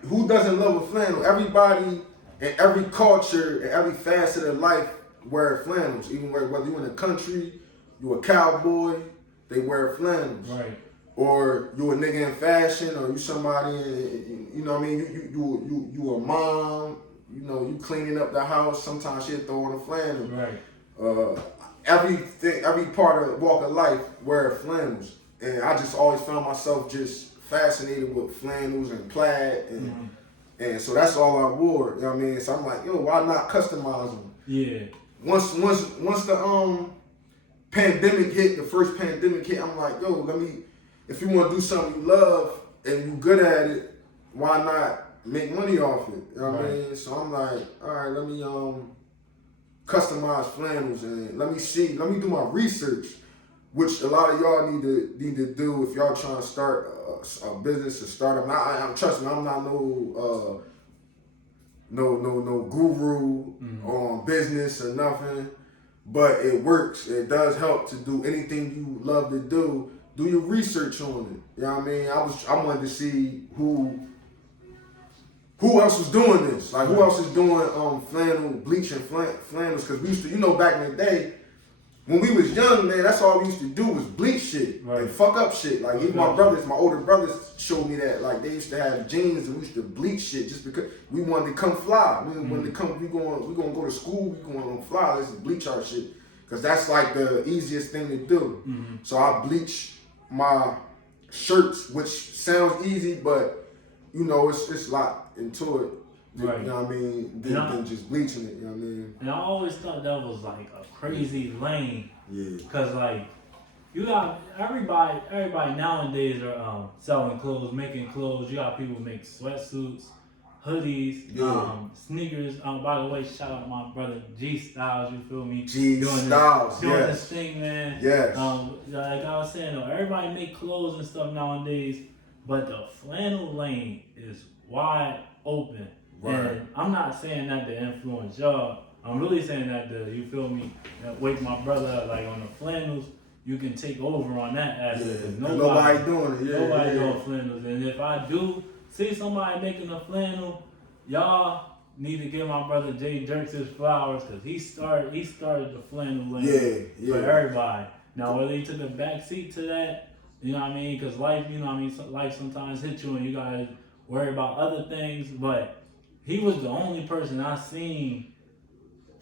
Who doesn't love a flannel? Everybody. In every culture, in every facet of life, wear flannels. Even whether you're in the country, you a cowboy, they wear flannels. Or you a nigga in fashion, or you somebody, you know what I mean? You a mom, you cleaning up the house. Sometimes she'll throw on a flannel. Every part of walk of life wear flannels, and I just always found myself just fascinated with flannels and plaid and. And so that's all I wore, you know what I mean? So I'm like, why not customize them? Yeah. Once the pandemic hit, the first pandemic hit, I'm like, if you want to do something you love and you good at it, why not make money off it. You know what I Right. mean? So I'm like, all right, let me customize flannels and let me do my research, which a lot of y'all need to do if y'all trying to start a business or startup. Trust me, I'm not no guru on business or nothing, but it works. It does help to do anything you love to do. Do your research on it. You know what I mean? I wanted to see who else was doing this. Like who else is doing flannel, bleaching flannels? Because we used to, back in the day, when we was young, man, that's all we used to do was bleach shit and fuck up shit. Like even my older brothers showed me that. Like they used to have jeans and we used to bleach shit just because we wanted to come fly. We wanted to come. We gonna go to school. We gonna fly. Let's bleach our shit because that's like the easiest thing to do. So I bleach my shirts, which sounds easy, but it's a lot into it. Right. You know what I mean? Than just bleaching it. You know what I mean? And I always thought that was like a crazy lane. Yeah. Cause like you got everybody nowadays are selling clothes, making clothes. You got people who make sweatsuits, hoodies, sneakers. By the way, shout out my brother G Styles. You feel me? Doing this thing, man. Yes. Like I was saying, though, everybody make clothes and stuff nowadays, but the flannel lane is wide open. Right. And I'm not saying that to influence y'all. I'm really saying that to, you feel me, wake my brother up. Like on the flannels, you can take over on that aspect. Yeah. Nobody doing it. Yeah, nobody doing flannels. And if I do see somebody making a flannel, y'all need to give my brother Jerkz his flowers because he started the flannel lane for everybody. Now whether he took a back seat to that, you know what I mean? Because life, life sometimes hits you and you gotta worry about other things. But he was the only person I seen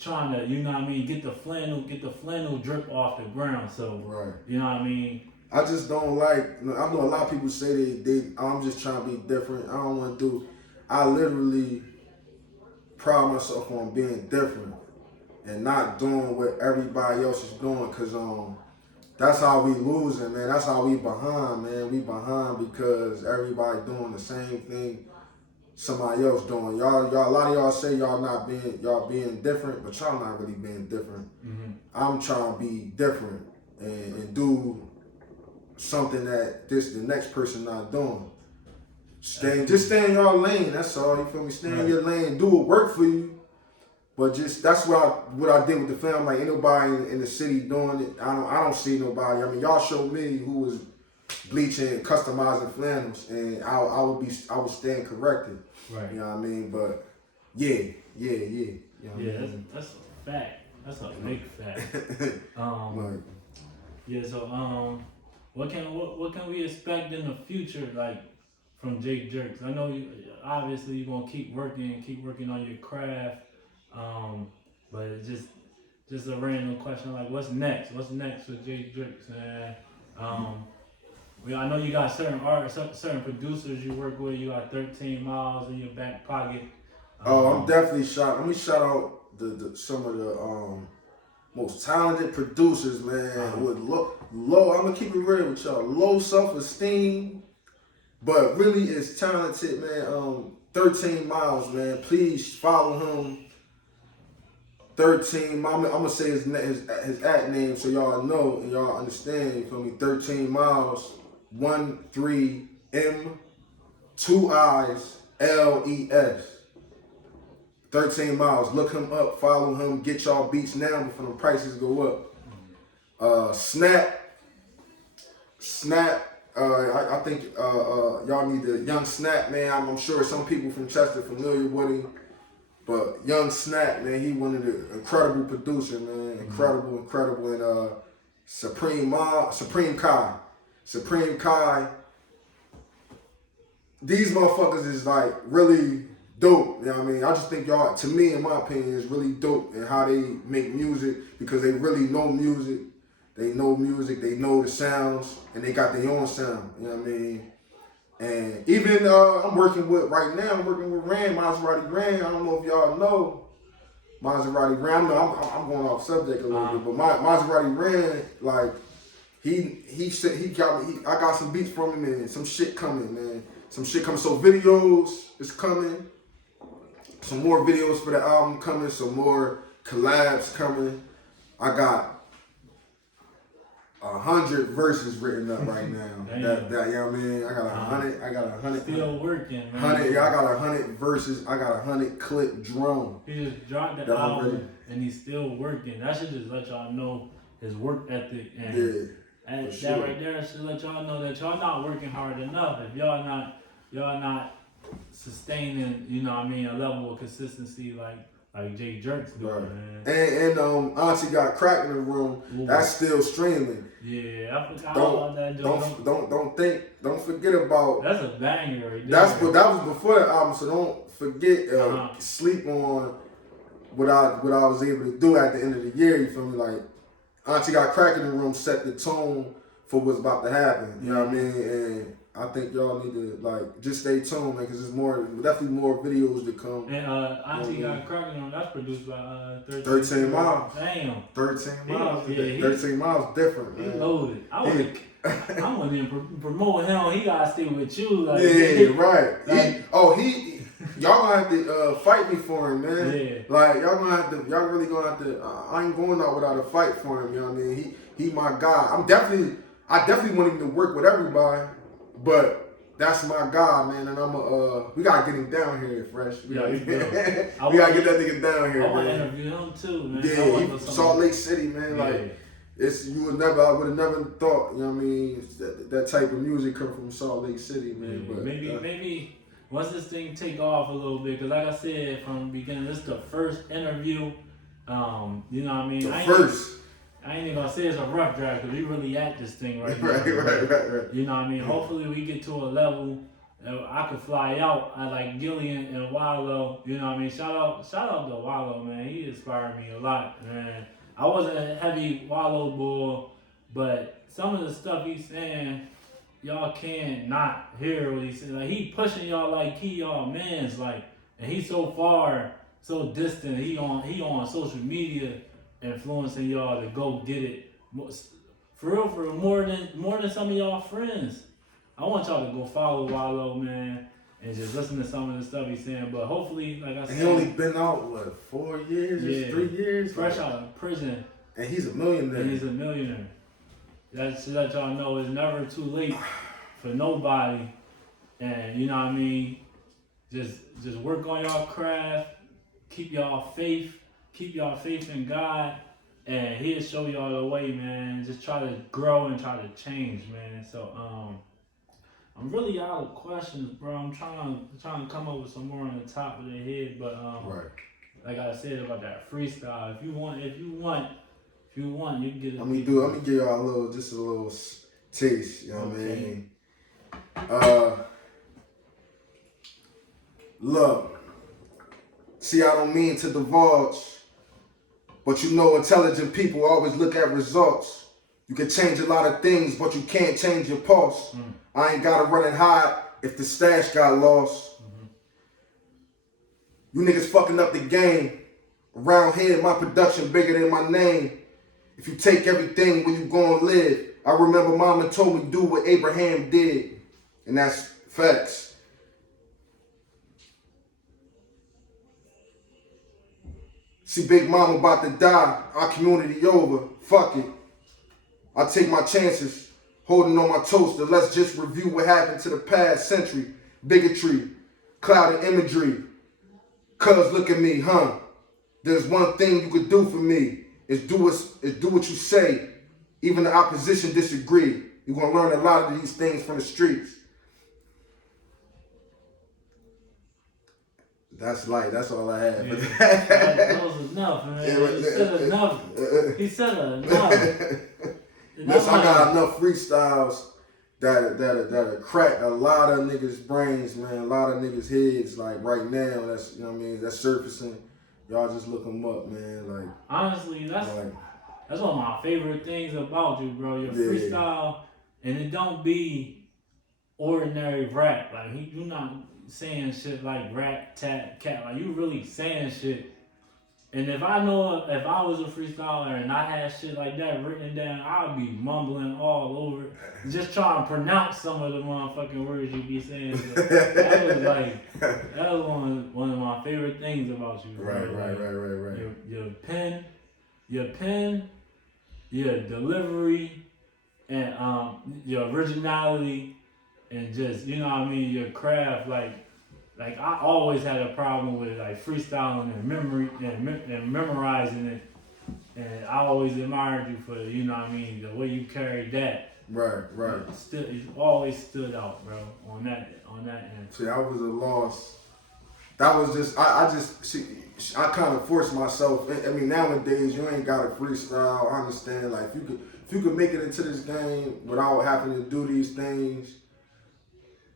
trying to, get the flannel drip off the ground. So, you know what I mean? I just don't like, I know a lot of people say I'm just trying to be different. I don't want to do, I literally pride myself on being different and not doing what everybody else is doing because that's how we losing, man. That's how we behind, man. We behind because everybody doing the same thing somebody else doing. Y'all, a lot of y'all say y'all being different, but y'all not really being different. I'm trying to be different and do something that the next person not doing. Just stay in your lane. That's all. You feel me? Stay in your lane. Do what work for you. But that's what I did with the family. Like ain't nobody in the city doing it. I don't see nobody. I mean, y'all showed me who was bleaching and customizing flannels, and I would stand corrected. Right. You know what I mean? But yeah. You know what I mean? That's a fact. That's a big fact. So what can we expect in the future, like from Jerkz? I know you obviously you're gonna keep working on your craft. But it's just a random question, like what's next? What's next for Jerkz, man? I know you got certain producers you work with. You got 13 Miles in your back pocket. I'm definitely Let me shout out some of the most talented producers, man. With low, I'm gonna keep it real with y'all. Low self-esteem, but really is talented, man. 13 Miles, man. Please follow him. 13, I'm gonna say his at name so y'all know and y'all understand. You feel me? 13 Miles, 13 M, 2 I's, LES. 13 Miles. Look him up, follow him, get y'all beats now before the prices go up. Snap. I think y'all need the Young Snap, man. I'm sure some people from Chester familiar with him. But Young Snap, man, he one of the incredible producers, man. Incredible. And Supreme Kai. These motherfuckers is like really dope. You know what I mean? I just think y'all, to me, in my opinion, is really dope in how they make music because they really know music. They know music, they know the sounds, and they got their own sound. You know what I mean? And even I'm working with Rand, Maserati Rand. I don't know if y'all know Maserati Rand. I'm going off subject a little bit, but Maserati Rand, like he said he got me. I got some beats from him and some shit coming, man. some shit coming. So videos is coming. Some more videos for the album coming. Some more collabs coming. I got 100 verses written up right now. that you know what I mean? I got 100. I got 100. Still working, man. 100. Yeah, I got 100 verses. I got 100 clip drum. He just dropped the album and he's still working. That should just let y'all know his work ethic and that right there should let y'all know that y'all not working hard enough. If y'all not sustaining, you know what I mean, a level of consistency like Jerkz doing, man. And Auntie Got Crack in the Room. Ooh. That's still streaming. Yeah, I forgot about that. Don't forget about. That's a banger right there. That was before the album, so don't forget sleep on what I was able to do at the end of the year. You feel me? Like Auntie Got Crack in the Room set the tone for what's about to happen. You know what I mean? And I think y'all need to just stay tuned, man, because there's definitely more videos to come. And Auntie Got Crack in the Room, that's produced by 13 Miles. Damn. 13 Miles. Yeah, 13 Miles different, man. He loaded. I wasn't even promoting him. He gotta stay with you. Like, right. Y'all gonna have to fight me for him, man. Yeah. Like y'all really gonna have to. I ain't going out without a fight for him. You know what I mean? He my guy. I definitely want him to work with everybody, but that's my guy, man. And we gotta get him down here, Fresh. We gotta get that nigga down here, I want to man. interview him too, man. Yeah, he from Salt Lake City, man. Like. I would have never thought, you know what I mean, that type of music come from Salt Lake City, man. Yeah, but maybe once this thing take off a little bit, because like I said from the beginning, this is the first interview. You know what I mean? I ain't even gonna say it's a rough draft because we really at this thing right now. Right. You know what I mean? Hopefully we get to a level that I could fly out. I like Gillian and Wallow. You know what I mean? Shout out to Wallow, man. He inspired me a lot, man. I wasn't a heavy Wallow bull, but some of the stuff he's saying, y'all can't not hear what he's saying. Like he pushing y'all like he y'all mans, like, and he's so far, so distant. He on social media, influencing y'all to go get it. For real, for more than some of y'all friends. I want y'all to go follow Wallow, man, and just listen to some of the stuff he's saying. But hopefully, like I said, he only been out 4 years, 3 years, fresh out of prison, and he's a millionaire. That should let y'all know it's never too late for nobody, and you know what I mean. Just work on y'all craft, keep y'all faith in God, and He'll show y'all the way, man. Just try to grow and try to change, man. So I'm really out of questions, bro. I'm trying to come up with some more on the top of the head, but like I said about that freestyle, if you want, you can get it. Let me give y'all a little taste. You know what I mean? Look, see, I don't mean to divulge, but you know, intelligent people always look at results. You can change a lot of things, but you can't change your pulse. I ain't gotta run and hide if the stash got lost. You niggas fucking up the game. Around here, my production bigger than my name. If you take everything, where you gonna live? I remember mama told me do what Abraham did. And that's facts. See, Big Mama about to die. Our community over. Fuck it. I take my chances. Holding on my toaster. Let's just review what happened to the past century. Bigotry. Clouded imagery. Cuz look at me, huh? There's one thing you could do for me. Is do what you say. Even the opposition disagree. You're gonna learn a lot of these things from the streets. That's light. That's all I have. Yeah. That was enough, man. He said enough. He said enough. Listen, I got enough freestyles that'll crack a lot of niggas' brains, man. A lot of niggas' heads. Like right now, that's, you know what I mean. That's surfacing. Y'all just look them up, man. Like honestly, that's one of my favorite things about you, bro. Your freestyle, and it don't be ordinary rap. Like you not saying shit like rat, tat, cat. Like you really saying shit, And if I know if I was a freestyler and I had shit like that written down, I'd be mumbling all over, just trying to pronounce some of the motherfucking words you be saying. So that was like that was one of my favorite things about you. Right. Your pen, your delivery, and your originality, and just you know what I mean, your craft. Like I always had a problem with like freestyling and memory and memorizing it, and I always admired you for you know what I mean, the way you carried that. Right. It always stood out, bro. On that end. See, I was a loss. That was just I kind of forced myself. I mean, nowadays you ain't got to freestyle. I understand. Like if you could make it into this game without having to do these things,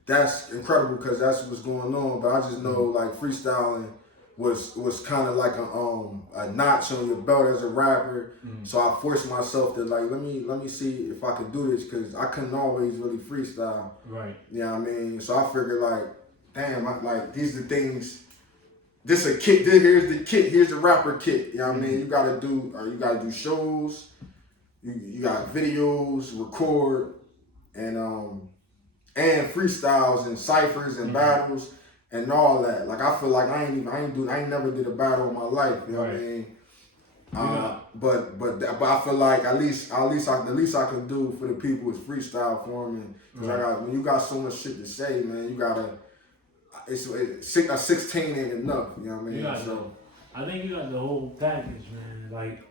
that's incredible because that's what's going on. But I just know like freestyling was kind of like a notch on your belt as a rapper. So I forced myself to like let me see if I could do this because I couldn't always really freestyle. Right. You know what I mean? So I figured like, damn, like these are the things. This a kit. Here's the kit. Here's the rapper kit. You know what I mean? You gotta do shows. You got videos, record, and freestyles and ciphers and battles and all that. Like I feel like I ain't never did a battle in my life. You know what I mean? But I feel like at least the least I can do for the people is freestyle for them. Because when you got so much shit to say, man, you gotta. A 16 ain't enough. You know what I mean? I think you got the whole package, man. Like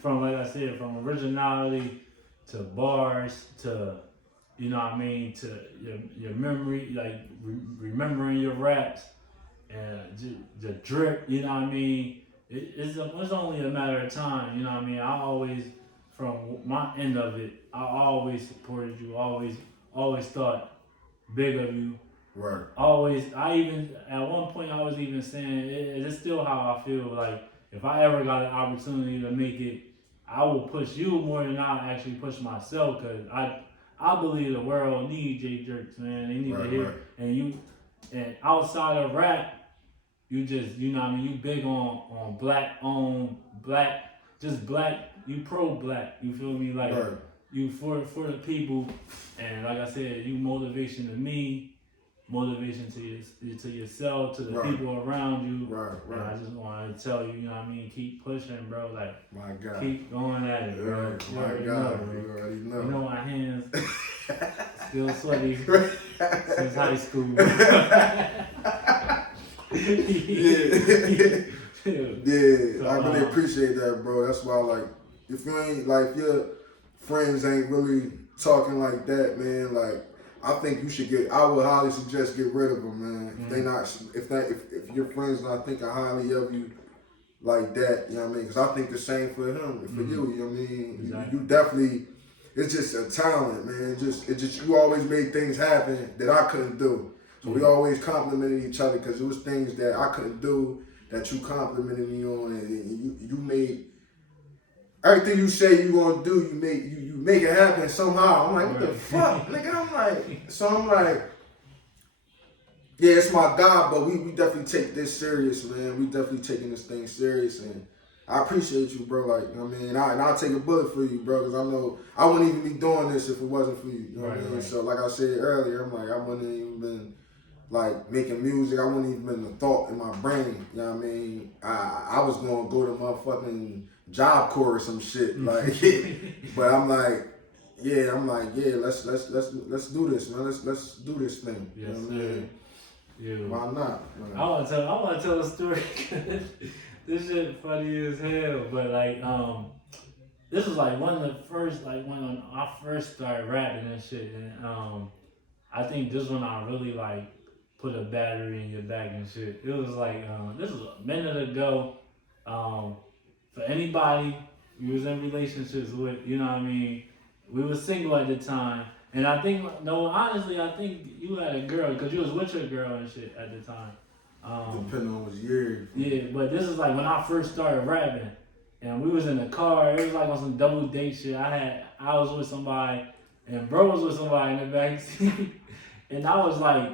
from like I said, from originality to bars to you know what I mean, to your memory, like remembering your raps and the drip. You know what I mean? It's only a matter of time. You know what I mean? I always, from my end of it, I always supported you. Always thought big of you. Right. I even at one point I was even saying it's still how I feel. Like if I ever got an opportunity to make it, I will push you more than I actually push myself because I believe the world needs Jerkz, man. They need to hear and outside of rap, you just you know what I mean. You big on black owned, black, you pro black. You feel me? Like you for the people, and like I said, you motivation to me. Motivation to yourself, to the people around you. Right. And I just want to tell you, you know what I mean? Keep pushing, bro. Like, my God. Keep going at it, bro. You already know. You know my hands still sweaty since high school. Yeah, I really appreciate that, bro. That's why, like, if you ain't, like, your friends ain't really talking like that, man, like, I think you should I would highly suggest get rid of them, man. If your friends not thinking highly of you like that, you know what I mean? Because I think the same for him, for you, you know what I mean? Exactly. You definitely, it's just a talent, man. It just you always made things happen that I couldn't do. So we always complimented each other because it was things that I couldn't do that you complimented me on, and you made everything you say you gonna do, you make it happen somehow. I'm like, what the fuck, nigga? I'm like, yeah, it's my God, but we definitely take this serious, man. We definitely taking this thing serious, and I appreciate you, bro. Like, you know what I mean? And I'll take a bullet for you, bro, because I know I wouldn't even be doing this if it wasn't for you. You know what I mean? So, like I said earlier, I'm like, I wouldn't even been like making music. I wouldn't even been a thought in my brain. You know what I mean? I was gonna go to motherfucking Job Corps or some shit, like. But I'm like, yeah, let's do this, man. Let's do this thing. Yes, you know what sir. I mean? Yeah. Why not? Man? I want to tell a story. This shit funny as hell, but like this was like one of the first, like when I first started rapping and shit, and I think this one I really like put a battery in your back and shit. It was like this was a minute ago. For anybody you was in relationships with, you know what I mean, we were single at the time, and I think honestly I think you had a girl because you was with your girl and shit at the time. Depending on which year. Yeah, but this is like when I first started rapping, and we was in the car. It was like on some double date shit. I was with somebody, and bro was with somebody in the back seat, and I was like,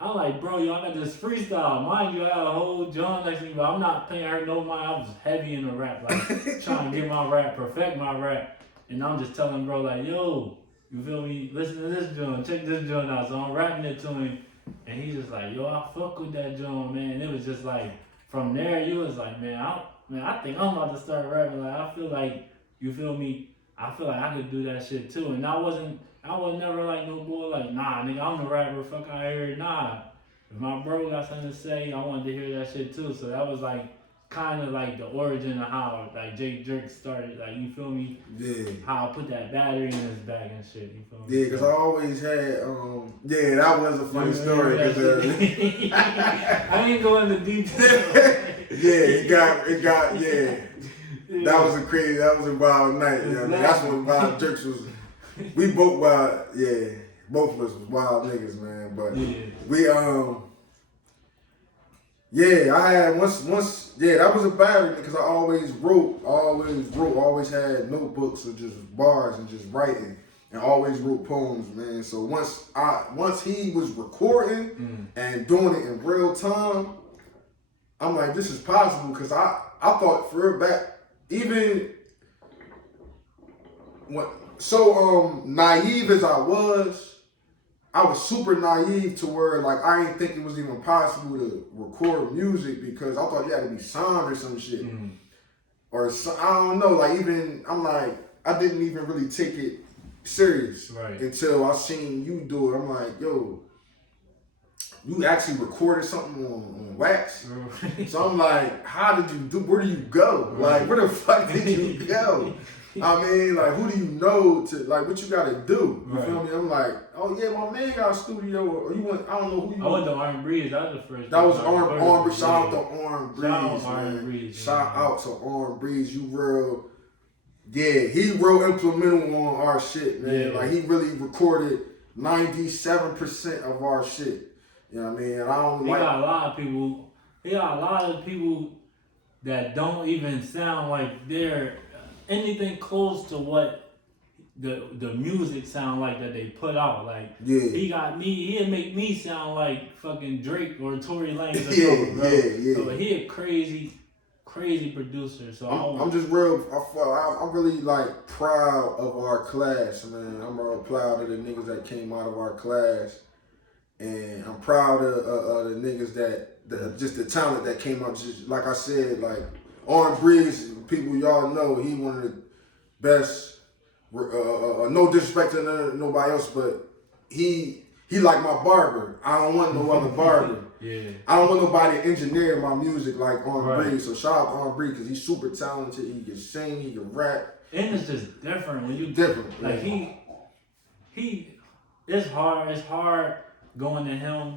I'm like, bro, yo, I got this freestyle. Mind you, I had a whole John next to me, but I'm not paying her no mind. I was heavy in the rap, like trying to get my rap, perfect my rap. And I'm just telling bro, like, yo, you feel me? Listen to this joint, check this joint out. So I'm rapping it to him, and he's just like, yo, I fuck with that joint, man. And it was just like, from there, you was like, man, I think I'm about to start rapping. Like, I feel like, you feel me? I feel like I could do that shit too. And I was never like no boy like, nah, nigga, I'm the rapper, fuck out here. Nah. If my bro got something to say, I wanted to hear that shit too. So that was like kind of like the origin of how like Jerkz started. Like, you feel me? Yeah. How I put that battery in his bag and shit. You feel me? Yeah, because I always had, yeah, that was a funny story. Cause, I ain't going into details. yeah, it got, yeah. That was a wild night. You know what I mean? That's when wild Jerkz was. We both wild, yeah. Both of us was wild niggas, man. But we, yeah, I had once, yeah, that was a battery because I always always had notebooks or just bars and just writing, and always wrote poems, man. So once he was recording and doing it in real time, I'm like, this is possible because I thought for back even when naive as I was super naive to where like I didn't think it was even possible to record music because I thought you had to be signed or some shit. Or so, I don't know, like even, I'm like, I didn't even really take it serious until I seen you do it. I'm like, yo, you actually recorded something on wax? So I'm like, how did you do, where do you go? Like, where the fuck did you go? I mean, like, who do you know to, like, what you gotta do? You feel me? I'm like, oh yeah, my man got a studio, or you went, I don't know who you I went to Arm Breeze, that was the first. That was Arm Breeze, shout out to Arm Breeze, Breeze. Shout out to Arm Breeze, you real, yeah, he real implemental on our shit, man. Yeah. Like, he really recorded 97% of our shit. You know what I mean? And I don't like. He got a lot of people that don't even sound like they're anything close to what the music sound like that they put out. Like, he'd make me sound like fucking Drake or Tory Lanez or something, bro. So he a crazy producer. So I'm just real, I'm really like proud of our class, man. I'm real proud of the niggas that came out of our class. And I'm proud of the niggas that just the talent that came out. Just like I said, like Arm Breeze, people y'all know, he one of the best. No disrespect to nobody else, but he like my barber. I don't want no other barber. I don't want nobody to engineer my music like Arm Breeze. So shout out to Arm Breeze because he's super talented. He can sing, he can rap, and it's just different when you different. Like it's hard going to him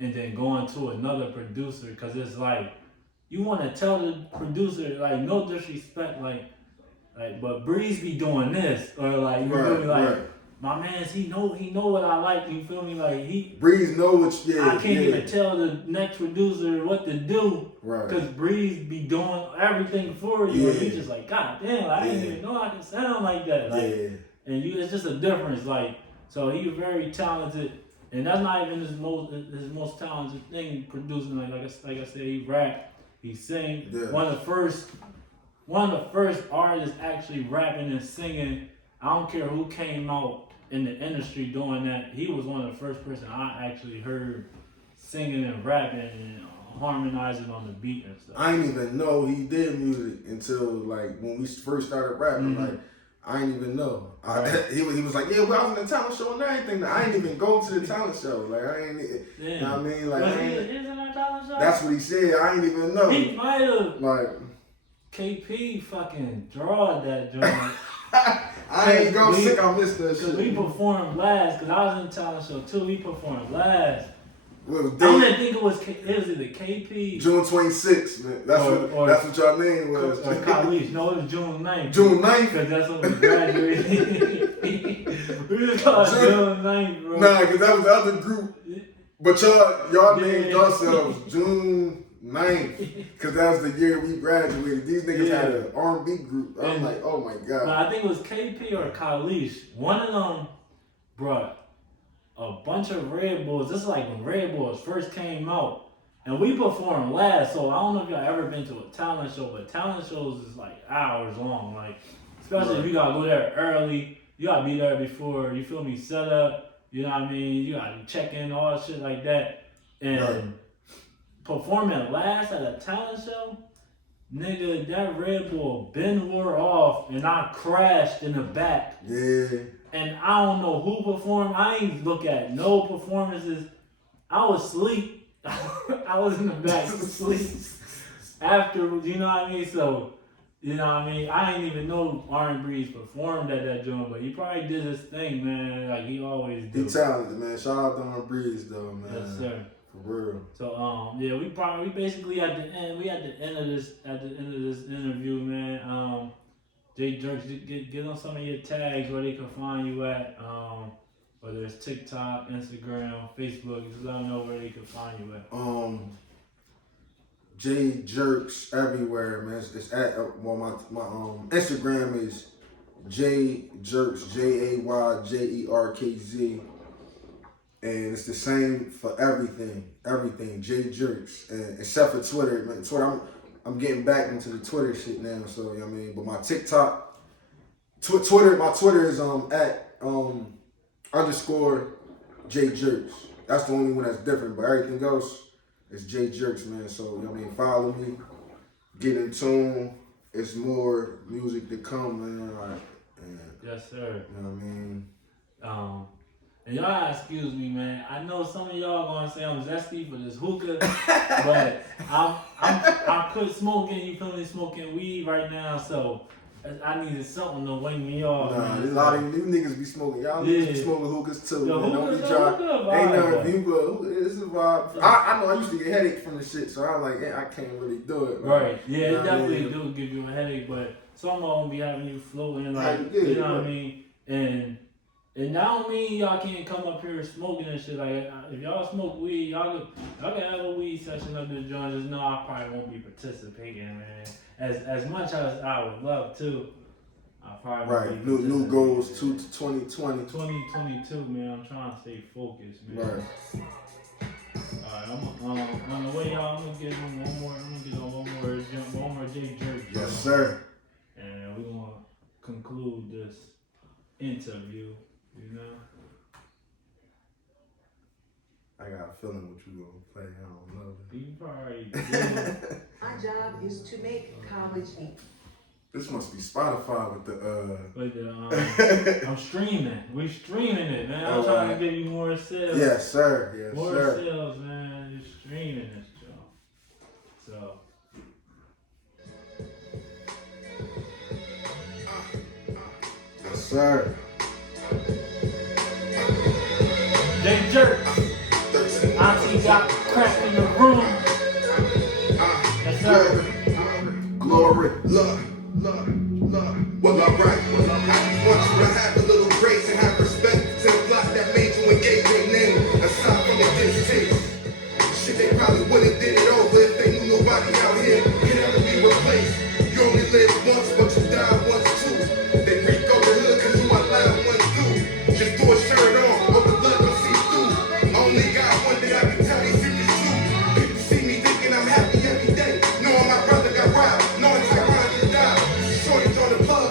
and then going to another producer, because it's like you want to tell the producer, like, no disrespect, like but Breeze be doing this, or like, you feel me, like my man's he know what I like, you feel me, like Breeze know what I can't even tell the next producer what to do, because Breeze be doing everything for you, and you just like, god damn, I didn't even know I can sound like that, like, and it's just a difference, like, so he's very talented. And that's not even his most talented thing, producing. Like I said, he rap, he sing. One of the first artists actually rapping and singing. I don't care who came out in the industry doing that. He was one of the first person I actually heard singing and rapping and harmonizing on the beat and stuff. I didn't even know he did music until like when we first started rapping. Like, I didn't even know. He was like, yeah, well, I was in the talent show and everything. I ain't even go to the talent show. Like, I ain't, you know what I mean? Like, he is in that talent show? That's what he said. I ain't even know. He might have. Like, KP fucking drawed that joint. I ain't go sick. I missed that shit. Because we performed last. Because I was in the talent show too. We performed last. I didn't think it was either KP. June 26th, man. That's what y'all name was. Or Khalif. No, it was June 9th. June 9th? Because that's when we graduated. We just called June 9th, bro. Nah, because that was the other group. But y'all named yourselves June 9th. Because that was the year we graduated. These niggas had an R&B group. I'm like, oh my God. No, I think it was KP or Khalif. One of them brought a bunch of Red Bulls. This is like when Red Bulls first came out. And we performed last, so I don't know if y'all ever been to a talent show, but talent shows is like hours long. Like, especially if you gotta go there early, you gotta be there before, you feel me, set up, you know what I mean? You gotta check in, all that shit like that. And performing last at a talent show, nigga, that Red Bull been wore off and I crashed in the back. Yeah. And I don't know who performed. I ain't look at no performances. I was asleep. I was in the back asleep after, you know what I mean? So, you know what I mean? I didn't even know R&Breeze performed at that joint, but he probably did his thing, man. Like he always do. He talented, man. Shout out to R&Breeze though, man. Yes, sir. For real. So, yeah, we basically at the end. We at the end of this interview, man. Jerkz, get on some of your tags where they can find you at. Whether it's TikTok, Instagram, Facebook, just let them know where they can find you at. Jerkz everywhere, man. It's at my Instagram is Jerkz, JAYJERKZ, and it's the same for everything, Jerkz, and except for Twitter, man. Twitter, I'm getting back into the Twitter shit now, so you know what I mean. But my TikTok, my Twitter is at _J Jerkz. That's the only one that's different, but everything else is J Jerkz, man. So you know what I mean, follow me, get in tune. It's more music to come, man. Yes, sir. You know what I mean? And y'all excuse me, man. I know some of y'all gonna say I'm zesty for this hookah, but I quit smoking. You feel me? Smoking weed right now, so I needed something to wake me off. Nah, man. a lot of you niggas be smoking. Y'all niggas be smoking hookahs too. The Man. Don't be hookah's a trying. hookah Ain't vibe, nothing you but this is a vibe. I know I used to get headaches from this shit, so I'm like, I can't really do it. Man. Right. Yeah, You know it what I definitely mean? do give you a headache, but some of them be having you floating, like, Yeah, you know what I right. mean? And that don't mean y'all can't come up here smoking and shit. Like, if y'all smoke weed, y'all can have a weed session up this joint. Just know I probably won't be participating, man. As much as I would love to, I probably won't Right. be New goals to 2020. 2022, man. I'm trying to stay focused, man. Right. Alright, on the way, y'all, I'm gonna get on one more J Jerkz. Yes, sir. And we're gonna conclude this interview, you know? I got a feeling what you gonna play. I don't know. You probably do. My job is to make college eat. This must be Spotify with the But I'm streaming. We streaming it, man. I'm Oh, trying right. to give you more sales. Yes, sir. Yes, More sir. sales, man. You're streaming this job. So. Yes, sir. J Jerkz. Auntie got crack in the room. Yes, sir. Glory, love. Well, alright. I just want you to have a little grace and have respect to the block that made you engage their name. Aside from the distaste. Shit, they probably would've did it over if they knew nobody out here could ever be replaced. You only live once, but you die once too. They freak over the hood cause you allowed one too. Just throw a shirt on, but the blood don't see through. I only got one that I can tell these serious truth. People see me thinking I'm happy every day. Knowing my brother got robbed, knowing Tyron just died. Shorties on the plug,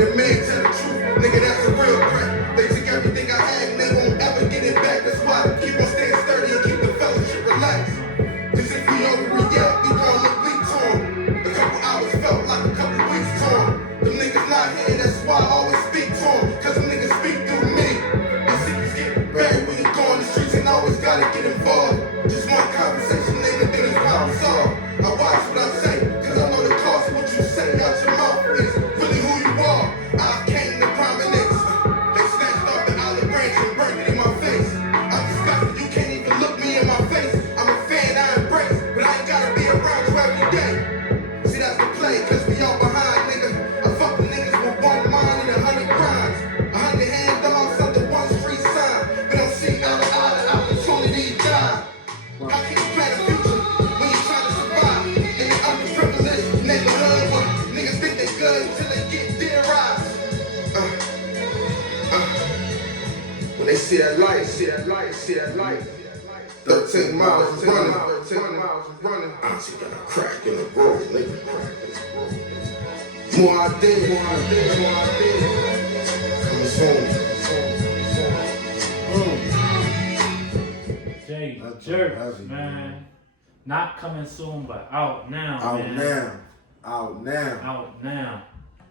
when a man tell the truth, nigga, that's a real threat. They took everything I had and they won't ever get it back. That's why I keep on staying sturdy and keep the fellowship relaxed. Cause if we overreact, we gon' look weak to 'em. A couple hours felt like a couple weeks to 'em. Them niggas not here, that's why I always speak to 'em. Cause them niggas speak through me. The secrets get buried when you go on the streets and always gotta get involved. Just one conversation, nigga, then it's problem solved. I watch what I say, cause I know the cost of what you say out your mouth is really who you are. I came to prominence. They snatched off the olive branch and burned it in my face. I'm disgusted, you can't even look me in my face. I'm a fan, I embrace, but I ain't gotta be around you every day. See, that's the play, cause we all behind, nigga. I fuck the niggas with one mind and 100 crimes. 100 hand dogs under one street sign. We don't see eye to eye, the opportunity die. How can you plan a future when you trying to survive in an underprivileged neighborhood where niggas think they good until they get dead robbed? When they see that light, see that light, see that light. 13 miles of running, 13 miles of running. Auntie got a crack in the road, nigga. More I did, more I did, more I did. Coming soon. Jerkz, man. Not coming soon, but out now, Out man. now. Out now. Out now.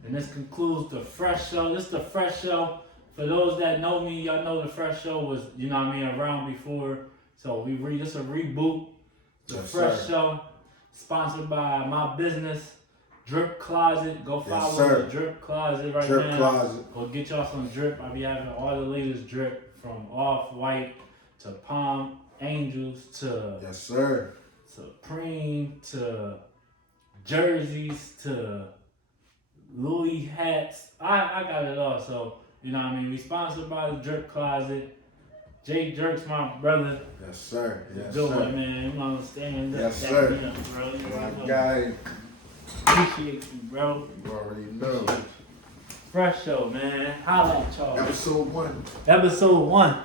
And this concludes the Fresh Show. This is the Fresh Show. For those that know me, y'all know the Fresh Show was, you know what I mean, around before. So this a reboot. The Yes, Fresh sir. Show, sponsored by my business, Drip Closet. Go follow sir. the Drip Closet right Drip now. Closet. Go get y'all some drip. I be having all the latest drip from Off-White to Palm Angels to Yes, sir. Supreme to jerseys to Louis hats. I got it all. So, you know what I mean? We sponsored by the Drip Closet. Jerkz, my brother. Yes, sir. Yes, Do it, sir. man. You understand? Yes, Back sir. me up, bro. You My know, guy, appreciate you, bro. you already know. Fresh Show, man. Holla at y'all. Episode 1. Episode 1.